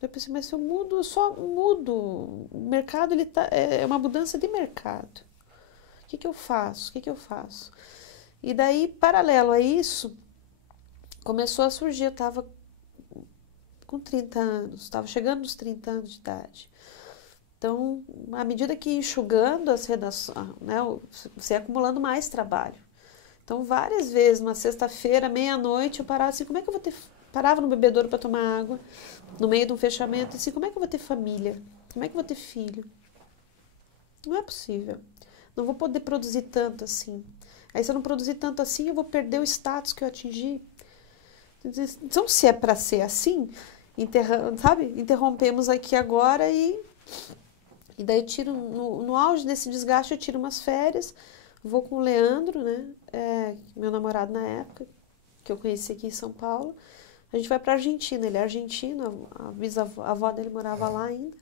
Eu pensei, mas se eu mudo, eu só mudo, o mercado é uma mudança de mercado. O que eu faço? O que eu faço? E daí, paralelo a isso, começou a surgir, eu estava com 30 anos, estava chegando nos 30 anos de idade. Então, à medida que ia enxugando as redações, né, você ia acumulando mais trabalho. Então, várias vezes, uma sexta-feira, meia-noite, eu parava assim, como é que eu vou ter... Parava no bebedouro para tomar água, no meio de um fechamento, assim, como é que eu vou ter família? Como é que eu vou ter filho? Não é possível. Não vou poder produzir tanto assim. Aí, se eu não produzir tanto assim, eu vou perder o status que eu atingi. Então, se é para ser assim, interrompemos aqui agora e daí eu tiro, no auge desse desgaste, eu tiro umas férias, vou com o Leandro, né, meu namorado na época, que eu conheci aqui em São Paulo. A gente vai para a Argentina, ele é argentino, a avó dele morava lá ainda.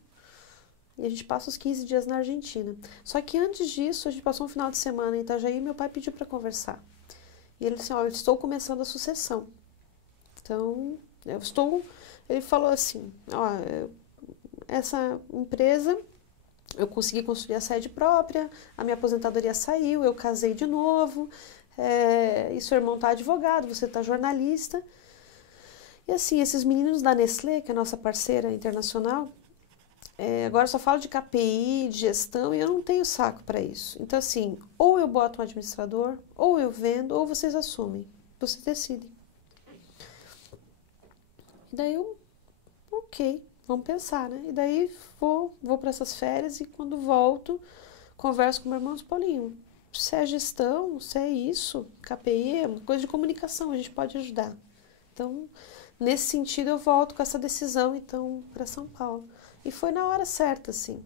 E a gente passa os 15 dias na Argentina. Só que antes disso, a gente passou um final de semana em Itajaí e meu pai pediu para conversar. E ele disse, olha, estou começando a sucessão. Então, ele falou assim, ó, essa empresa, eu consegui construir a sede própria, a minha aposentadoria saiu, eu casei de novo, e seu irmão está advogado, você está jornalista. E assim, esses meninos da Nestlé, que é a nossa parceira internacional, agora só falo de KPI, de gestão, e eu não tenho saco para isso. Então assim, ou eu boto um administrador, ou eu vendo, ou vocês assumem. Vocês decidem. E daí ok, vamos pensar, né? E daí vou para essas férias e quando volto, converso com o meu irmão Paulinho. Se é gestão, se é isso, KPI, é uma coisa de comunicação, a gente pode ajudar. Então, nesse sentido, eu volto com essa decisão, então, para São Paulo. E foi na hora certa, assim,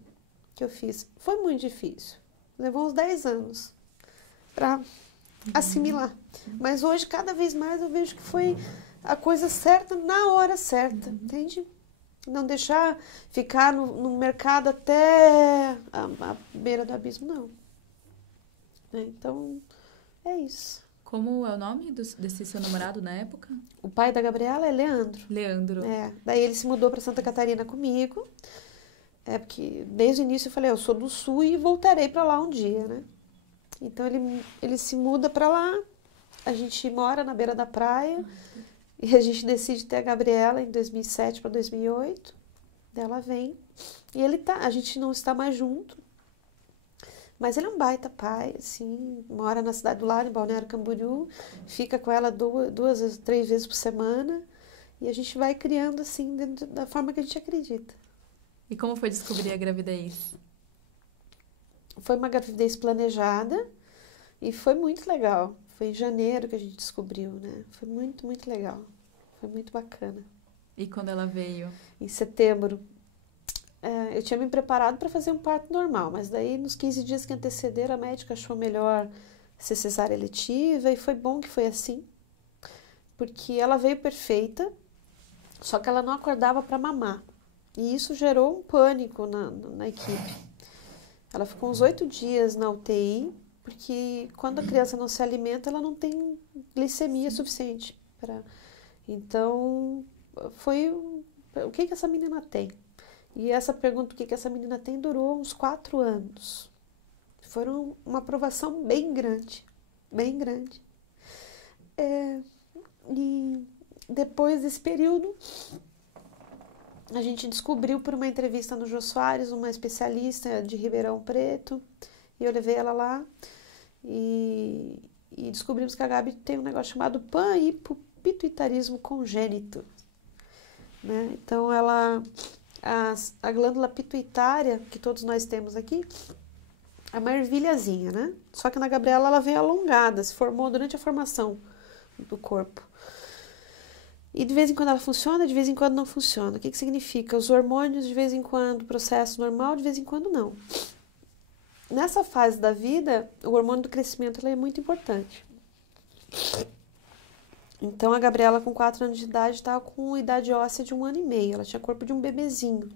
que eu fiz. Foi muito difícil. Levou uns 10 anos para assimilar. Mas hoje, cada vez mais, eu vejo que foi a coisa certa na hora certa, entende? Não deixar ficar no mercado até a beira do abismo, não. Então, é isso. Como é o nome desse seu namorado na época? O pai da Gabriela é Leandro. Leandro. Daí ele se mudou para Santa Catarina comigo. Porque desde o início eu falei, eu sou do Sul e voltarei para lá um dia, né? Então ele se muda para lá, a gente mora na beira da praia e a gente decide ter a Gabriela em 2007 para 2008. Daí ela vem e a gente não está mais junto. Mas ele é um baita pai, assim, mora na cidade do lado, em Balneário Camboriú, fica com ela 2, 3 vezes por semana e a gente vai criando, assim, dentro da forma que a gente acredita. E como foi descobrir a gravidez? Foi uma gravidez planejada e foi muito legal. Foi em janeiro que a gente descobriu, né? Foi muito, muito legal. Foi muito bacana. E quando ela veio? Em setembro. Eu tinha me preparado para fazer um parto normal, mas daí nos 15 dias que antecederam, a médica achou melhor ser cesárea eletiva e foi bom que foi assim, porque ela veio perfeita, só que ela não acordava para mamar. E isso gerou um pânico na equipe. Ela ficou uns 8 dias na UTI, porque quando a criança não se alimenta, ela não tem glicemia suficiente. Então, foi o que essa menina tem? E essa pergunta, o que essa menina tem, durou uns 4 anos. Foram uma aprovação bem grande, bem grande. E depois desse período, a gente descobriu por uma entrevista no Jô Soares, uma especialista de Ribeirão Preto, e eu levei ela lá e descobrimos que a Gabi tem um negócio chamado panhipopituitarismo congênito, né? Então, a glândula pituitária, que todos nós temos aqui, é uma ervilhazinha, né? Só que na Gabriela ela veio alongada, se formou durante a formação do corpo. E de vez em quando ela funciona, de vez em quando não funciona. O que significa? Os hormônios, de vez em quando, processo normal, de vez em quando não. Nessa fase da vida, o hormônio do crescimento ele é muito importante. Então, a Gabriela, com 4 anos de idade, estava com idade óssea de 1 ano e meio. Ela tinha corpo de um bebezinho.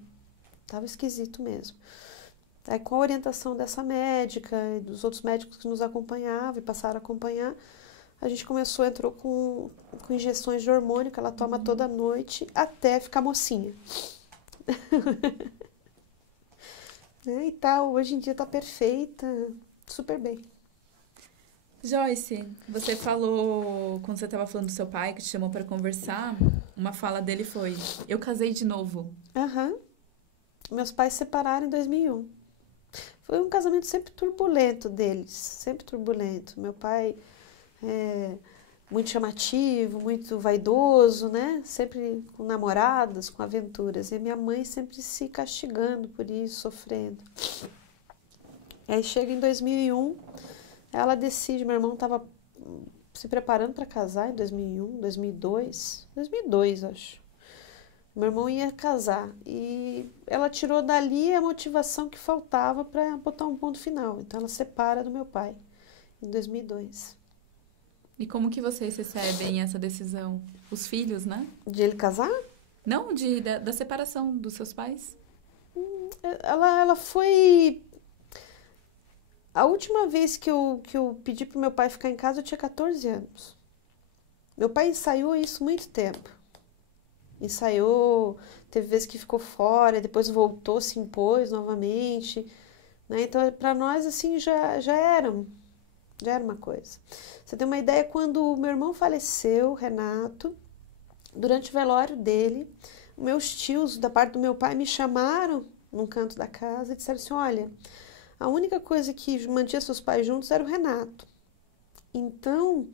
Tava esquisito mesmo. Aí, com a orientação dessa médica e dos outros médicos que nos acompanhavam e passaram a acompanhar, a gente entrou com injeções de hormônio que ela toma toda noite até ficar mocinha. E tal, hoje em dia tá perfeita, super bem. Joyce, você falou, quando você estava falando do seu pai, que te chamou para conversar, uma fala dele foi: eu casei de novo. Meus pais se separaram em 2001. Foi um casamento sempre turbulento deles, sempre turbulento. Meu pai muito chamativo, muito vaidoso, né? Sempre com namoradas, com aventuras. E minha mãe sempre se castigando por isso, sofrendo. Aí chega em 2001, ela decide, meu irmão estava se preparando para casar em 2001, 2002, acho. Meu irmão ia casar e ela tirou dali a motivação que faltava para botar um ponto final. Então ela separa do meu pai em 2002. E como que vocês recebem essa decisão? Os filhos, né? De ele casar? Não, da separação dos seus pais? Ela foi... A última vez que eu pedi pro meu pai ficar em casa, eu tinha 14 anos. Meu pai ensaiou isso muito tempo. Ensaiou, teve vezes que ficou fora, depois voltou, se impôs novamente, né? Então, para nós, assim, já era uma coisa. Você tem uma ideia, quando o meu irmão faleceu, Renato, durante o velório dele, meus tios, da parte do meu pai, me chamaram num canto da casa e disseram assim: olha, a única coisa que mantinha seus pais juntos era o Renato. Então,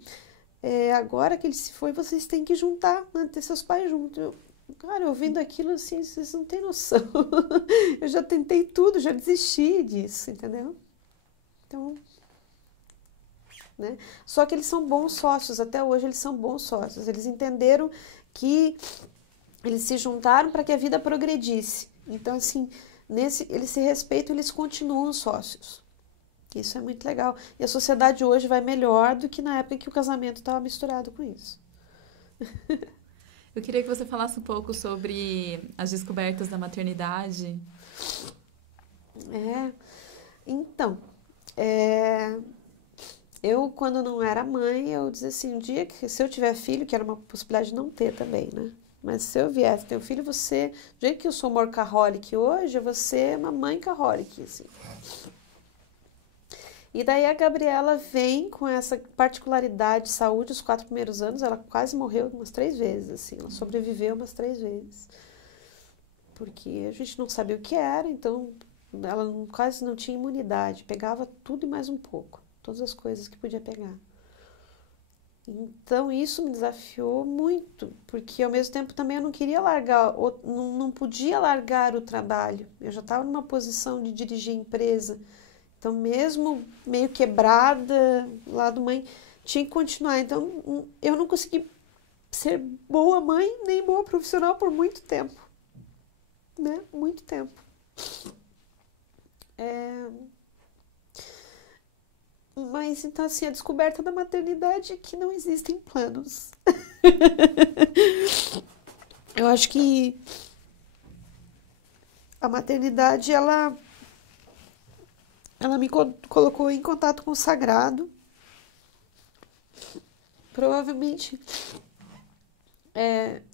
agora que ele se foi, vocês têm que juntar, manter seus pais juntos. Cara, ouvindo aquilo assim, vocês não têm noção. Eu já tentei tudo, já desisti disso, entendeu? Então, né? Só que eles são bons sócios, até hoje eles são bons sócios. Eles entenderam que eles se juntaram para que a vida progredisse. Então, assim, eles se respeitam, eles continuam sócios. Isso é muito legal. E a sociedade hoje vai melhor do que na época que o casamento estava misturado com isso. Eu queria que você falasse um pouco sobre as descobertas da maternidade. Então, eu, quando não era mãe, eu dizia assim, um dia que se eu tiver filho, que era uma possibilidade de não ter também, né? Mas se eu viesse ter um filho, do jeito que eu sou workaholic hoje, eu vou ser uma mãe workaholic, assim. E daí a Gabriela vem com essa particularidade de saúde, os 4 primeiros anos, ela quase morreu umas 3 vezes, assim, ela sobreviveu umas 3 vezes. Porque a gente não sabia o que era, então ela quase não tinha imunidade, pegava tudo e mais um pouco, todas as coisas que podia pegar. Então isso me desafiou muito, porque ao mesmo tempo também eu não queria largar, não podia largar o trabalho, eu já estava numa posição de dirigir empresa. Então, mesmo meio quebrada, lá do mãe, tinha que continuar. Então, eu não consegui ser boa mãe, nem boa profissional por muito tempo. Né? Muito tempo. Mas, então, assim, a descoberta da maternidade é que não existem planos. Eu acho que a maternidade, ela me colocou em contato com o sagrado. Provavelmente.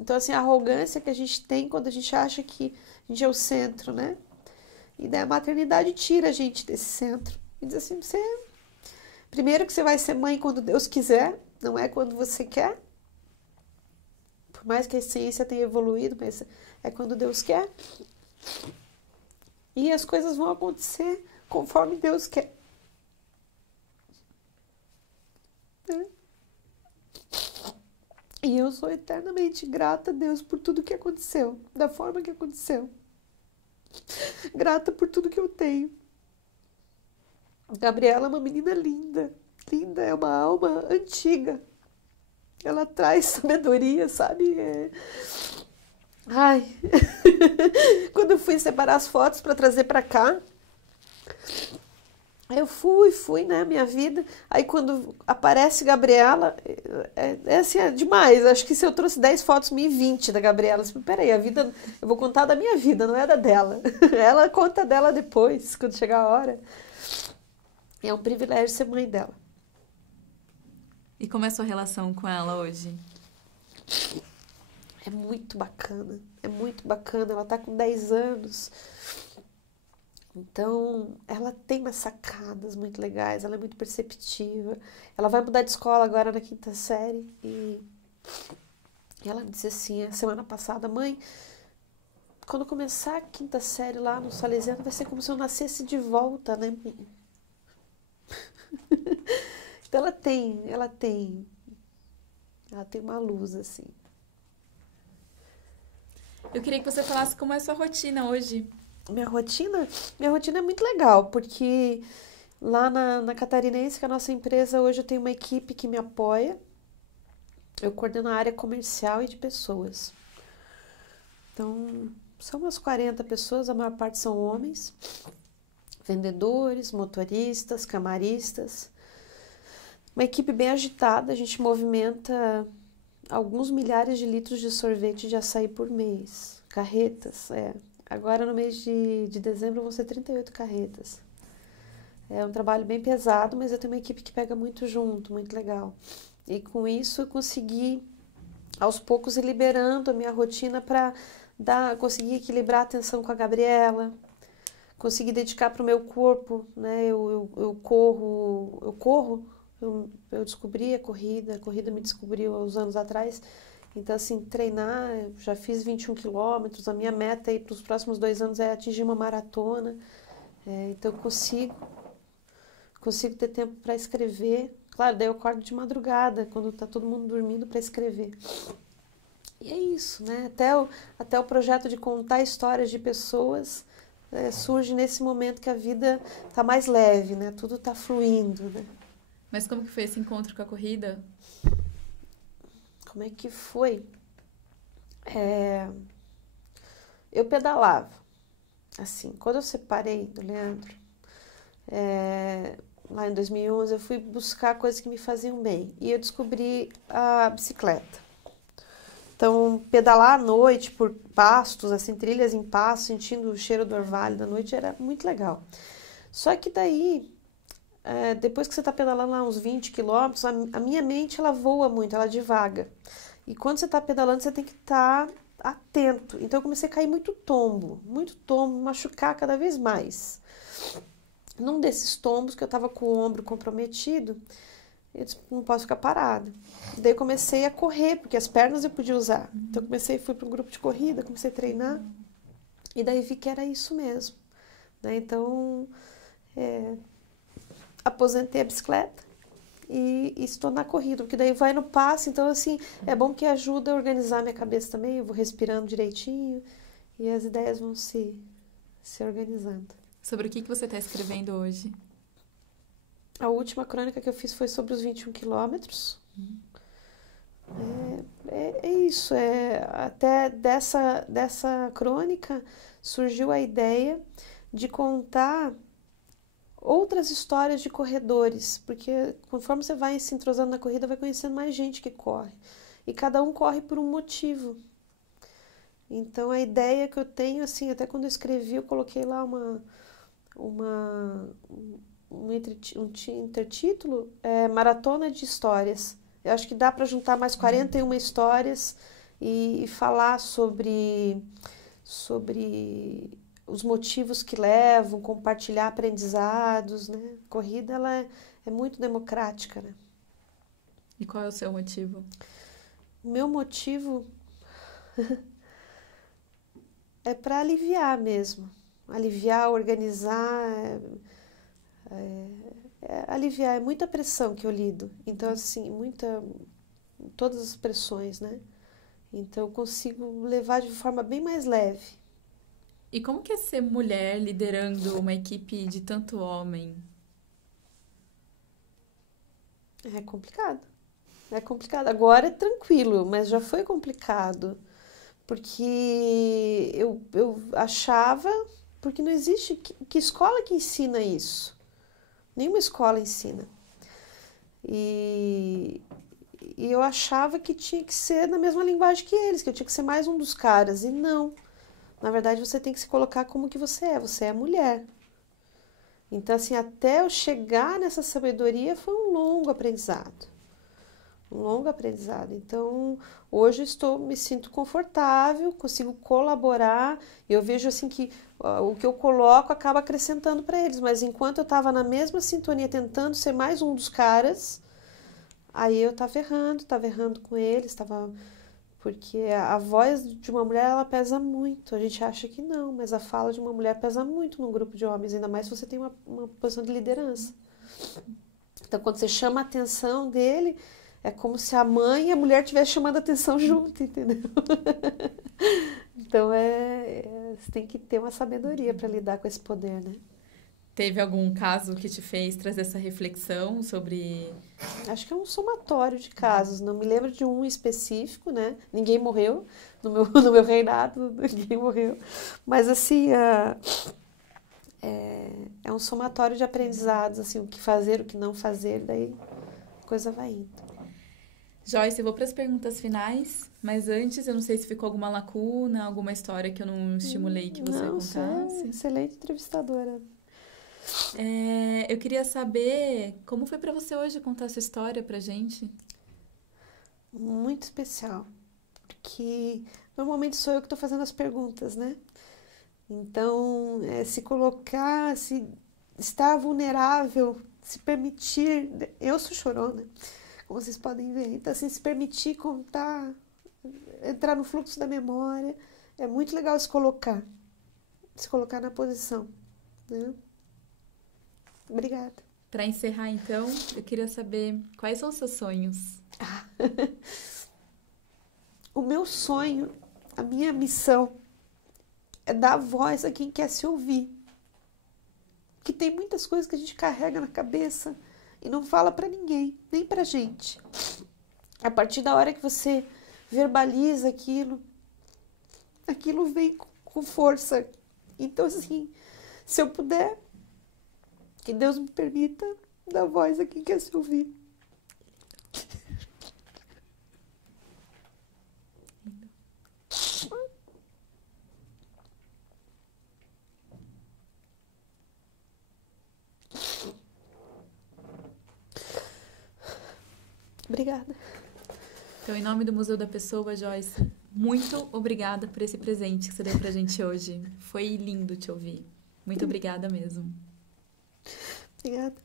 Então, assim, a arrogância que a gente tem quando a gente acha que a gente é o centro, né? E daí a maternidade tira a gente desse centro. E diz assim, primeiro que você vai ser mãe quando Deus quiser, não é quando você quer. Por mais que a ciência tenha evoluído, mas é quando Deus quer. E as coisas vão acontecer conforme Deus quer. E eu sou eternamente grata a Deus por tudo que aconteceu, da forma que aconteceu. Grata por tudo que eu tenho. Gabriela é uma menina linda. Linda, é uma alma antiga. Ela traz sabedoria, sabe? Ai. Quando eu fui separar as fotos para trazer para cá, Aí eu fui, né, minha vida. Aí quando aparece Gabriela, assim, é demais. Acho que se eu trouxe 10 fotos, 1020 da Gabriela, assim, peraí, a vida, eu vou contar da minha vida, não é da dela. Ela conta dela depois, quando chegar a hora. É um privilégio ser mãe dela. E como é a sua relação com ela hoje? É muito bacana, é muito bacana. Ela tá com 10 anos. Então, ela tem umas sacadas muito legais, ela é muito perceptiva. Ela vai mudar de escola agora na 5ª série e ela disse assim, a semana passada, mãe, quando começar a 5ª série lá no Salesiano, vai ser como se eu nascesse de volta, né, mãe? Então ela tem uma luz, assim. Eu queria que você falasse como é a sua rotina hoje. Minha rotina é muito legal, porque lá na Catarinense, que é a nossa empresa, hoje eu tenho uma equipe que me apoia. Eu coordeno a área comercial e de pessoas. Então, são umas 40 pessoas, a maior parte são homens, vendedores, motoristas, camaristas. Uma equipe bem agitada, a gente movimenta alguns milhares de litros de sorvete de açaí por mês. Carretas, Agora no mês de dezembro vão ser 38 carretas. É um trabalho bem pesado, mas eu tenho uma equipe que pega muito junto, muito legal. E com isso eu consegui, aos poucos, ir liberando a minha rotina para conseguir equilibrar a atenção com a Gabriela, conseguir dedicar para o meu corpo, né? Eu corro, eu descobri a corrida me descobriu há uns anos atrás. Então, assim, treinar, eu já fiz 21 quilômetros, a minha meta aí para os próximos 2 anos é atingir uma maratona. Então, eu consigo ter tempo para escrever. Claro, daí eu acordo de madrugada, quando está todo mundo dormindo, para escrever. E é isso, né? Até o projeto de contar histórias de pessoas surge nesse momento que a vida está mais leve, né? Tudo está fluindo, né? Mas como que foi esse encontro com a corrida? Como é que foi? Eu pedalava. Assim, quando eu separei do Leandro, lá em 2011, eu fui buscar coisas que me faziam bem. E eu descobri a bicicleta. Então, pedalar à noite por pastos, assim, trilhas em pastos, sentindo o cheiro do orvalho da noite, era muito legal. Só que daí, depois que você está pedalando lá uns 20 quilômetros, a minha mente, ela voa muito, ela divaga. E quando você está pedalando, você tem que estar atento. Então, eu comecei a cair muito tombo, machucar cada vez mais. Num desses tombos, que eu estava com o ombro comprometido, eu disse, não posso ficar parada. Daí eu comecei a correr, porque as pernas eu podia usar. Então eu fui para um grupo de corrida, comecei a treinar. E daí vi que era isso mesmo. Né? Então, aposentei a bicicleta e estou na corrida, porque daí vai no passo. Então, assim, é bom que ajuda a organizar minha cabeça também. Eu vou respirando direitinho e as ideias vão se organizando. Sobre o que você está escrevendo hoje? A última crônica que eu fiz foi sobre os 21 quilômetros. É isso. Até dessa crônica surgiu a ideia de contar outras histórias de corredores, porque conforme você vai se entrosando na corrida, vai conhecendo mais gente que corre. E cada um corre por um motivo. Então, a ideia que eu tenho, assim, até quando eu escrevi, eu coloquei lá um intertítulo, Maratona de Histórias. Eu acho que dá para juntar mais 41 histórias e falar sobre os motivos que levam, compartilhar aprendizados, né? A corrida, ela é muito democrática, né? E qual é o seu motivo? O meu motivo é para aliviar mesmo. Aliviar, organizar, aliviar. É muita pressão que eu lido. Então, assim, todas as pressões, né? Então, eu consigo levar de forma bem mais leve. E como que é ser mulher liderando uma equipe de tanto homem? É complicado. É complicado. Agora é tranquilo, mas já foi complicado. Porque eu achava... Porque não existe... Que escola que ensina isso? Nenhuma escola ensina. E eu achava que tinha que ser na mesma linguagem que eles, que eu tinha que ser mais um dos caras. E não. Na verdade, você tem que se colocar como que você é mulher. Então, assim, até eu chegar nessa sabedoria foi um longo aprendizado. Um longo aprendizado. Então, hoje me sinto confortável, consigo colaborar. Eu vejo, assim, que o que eu coloco acaba acrescentando para eles. Mas enquanto eu estava na mesma sintonia, tentando ser mais um dos caras, aí eu estava errando com eles, porque a voz de uma mulher, ela pesa muito. A gente acha que não, mas a fala de uma mulher pesa muito num grupo de homens, ainda mais se você tem uma posição de liderança. Então, quando você chama a atenção dele, é como se a mãe e a mulher estivessem chamando a atenção junto, entendeu? Então, você tem que ter uma sabedoria para lidar com esse poder, né? Teve algum caso que te fez trazer essa reflexão sobre... Acho que é um somatório de casos, não me lembro de um específico, né? Ninguém morreu no meu reinado, ninguém morreu. Mas, assim, é um somatório de aprendizados, assim, o que fazer, o que não fazer, daí a coisa vai indo. Joyce, eu vou para as perguntas finais, mas antes, eu não sei se ficou alguma lacuna, alguma história que eu não estimulei que você contasse. Você é excelente entrevistadora. Eu queria saber como foi para você hoje contar essa história pra gente. Muito especial, porque normalmente sou eu que estou fazendo as perguntas, né? Então, se colocar, se estar vulnerável, se permitir... Eu sou chorona, como vocês podem ver. Então, assim, se permitir contar, entrar no fluxo da memória, é muito legal se colocar na posição, né? Obrigada. Para encerrar, então, eu queria saber quais são os seus sonhos. O meu sonho, a minha missão é dar voz a quem quer se ouvir. Que tem muitas coisas que a gente carrega na cabeça e não fala para ninguém, nem pra gente. A partir da hora que você verbaliza aquilo vem com força. Então, assim, se eu puder, que Deus me permita dar voz a quem quer se ouvir. Obrigada. Então, em nome do Museu da Pessoa, Joyce, muito obrigada por esse presente que você deu pra gente hoje. Foi lindo te ouvir. Muito obrigada mesmo. Obrigada.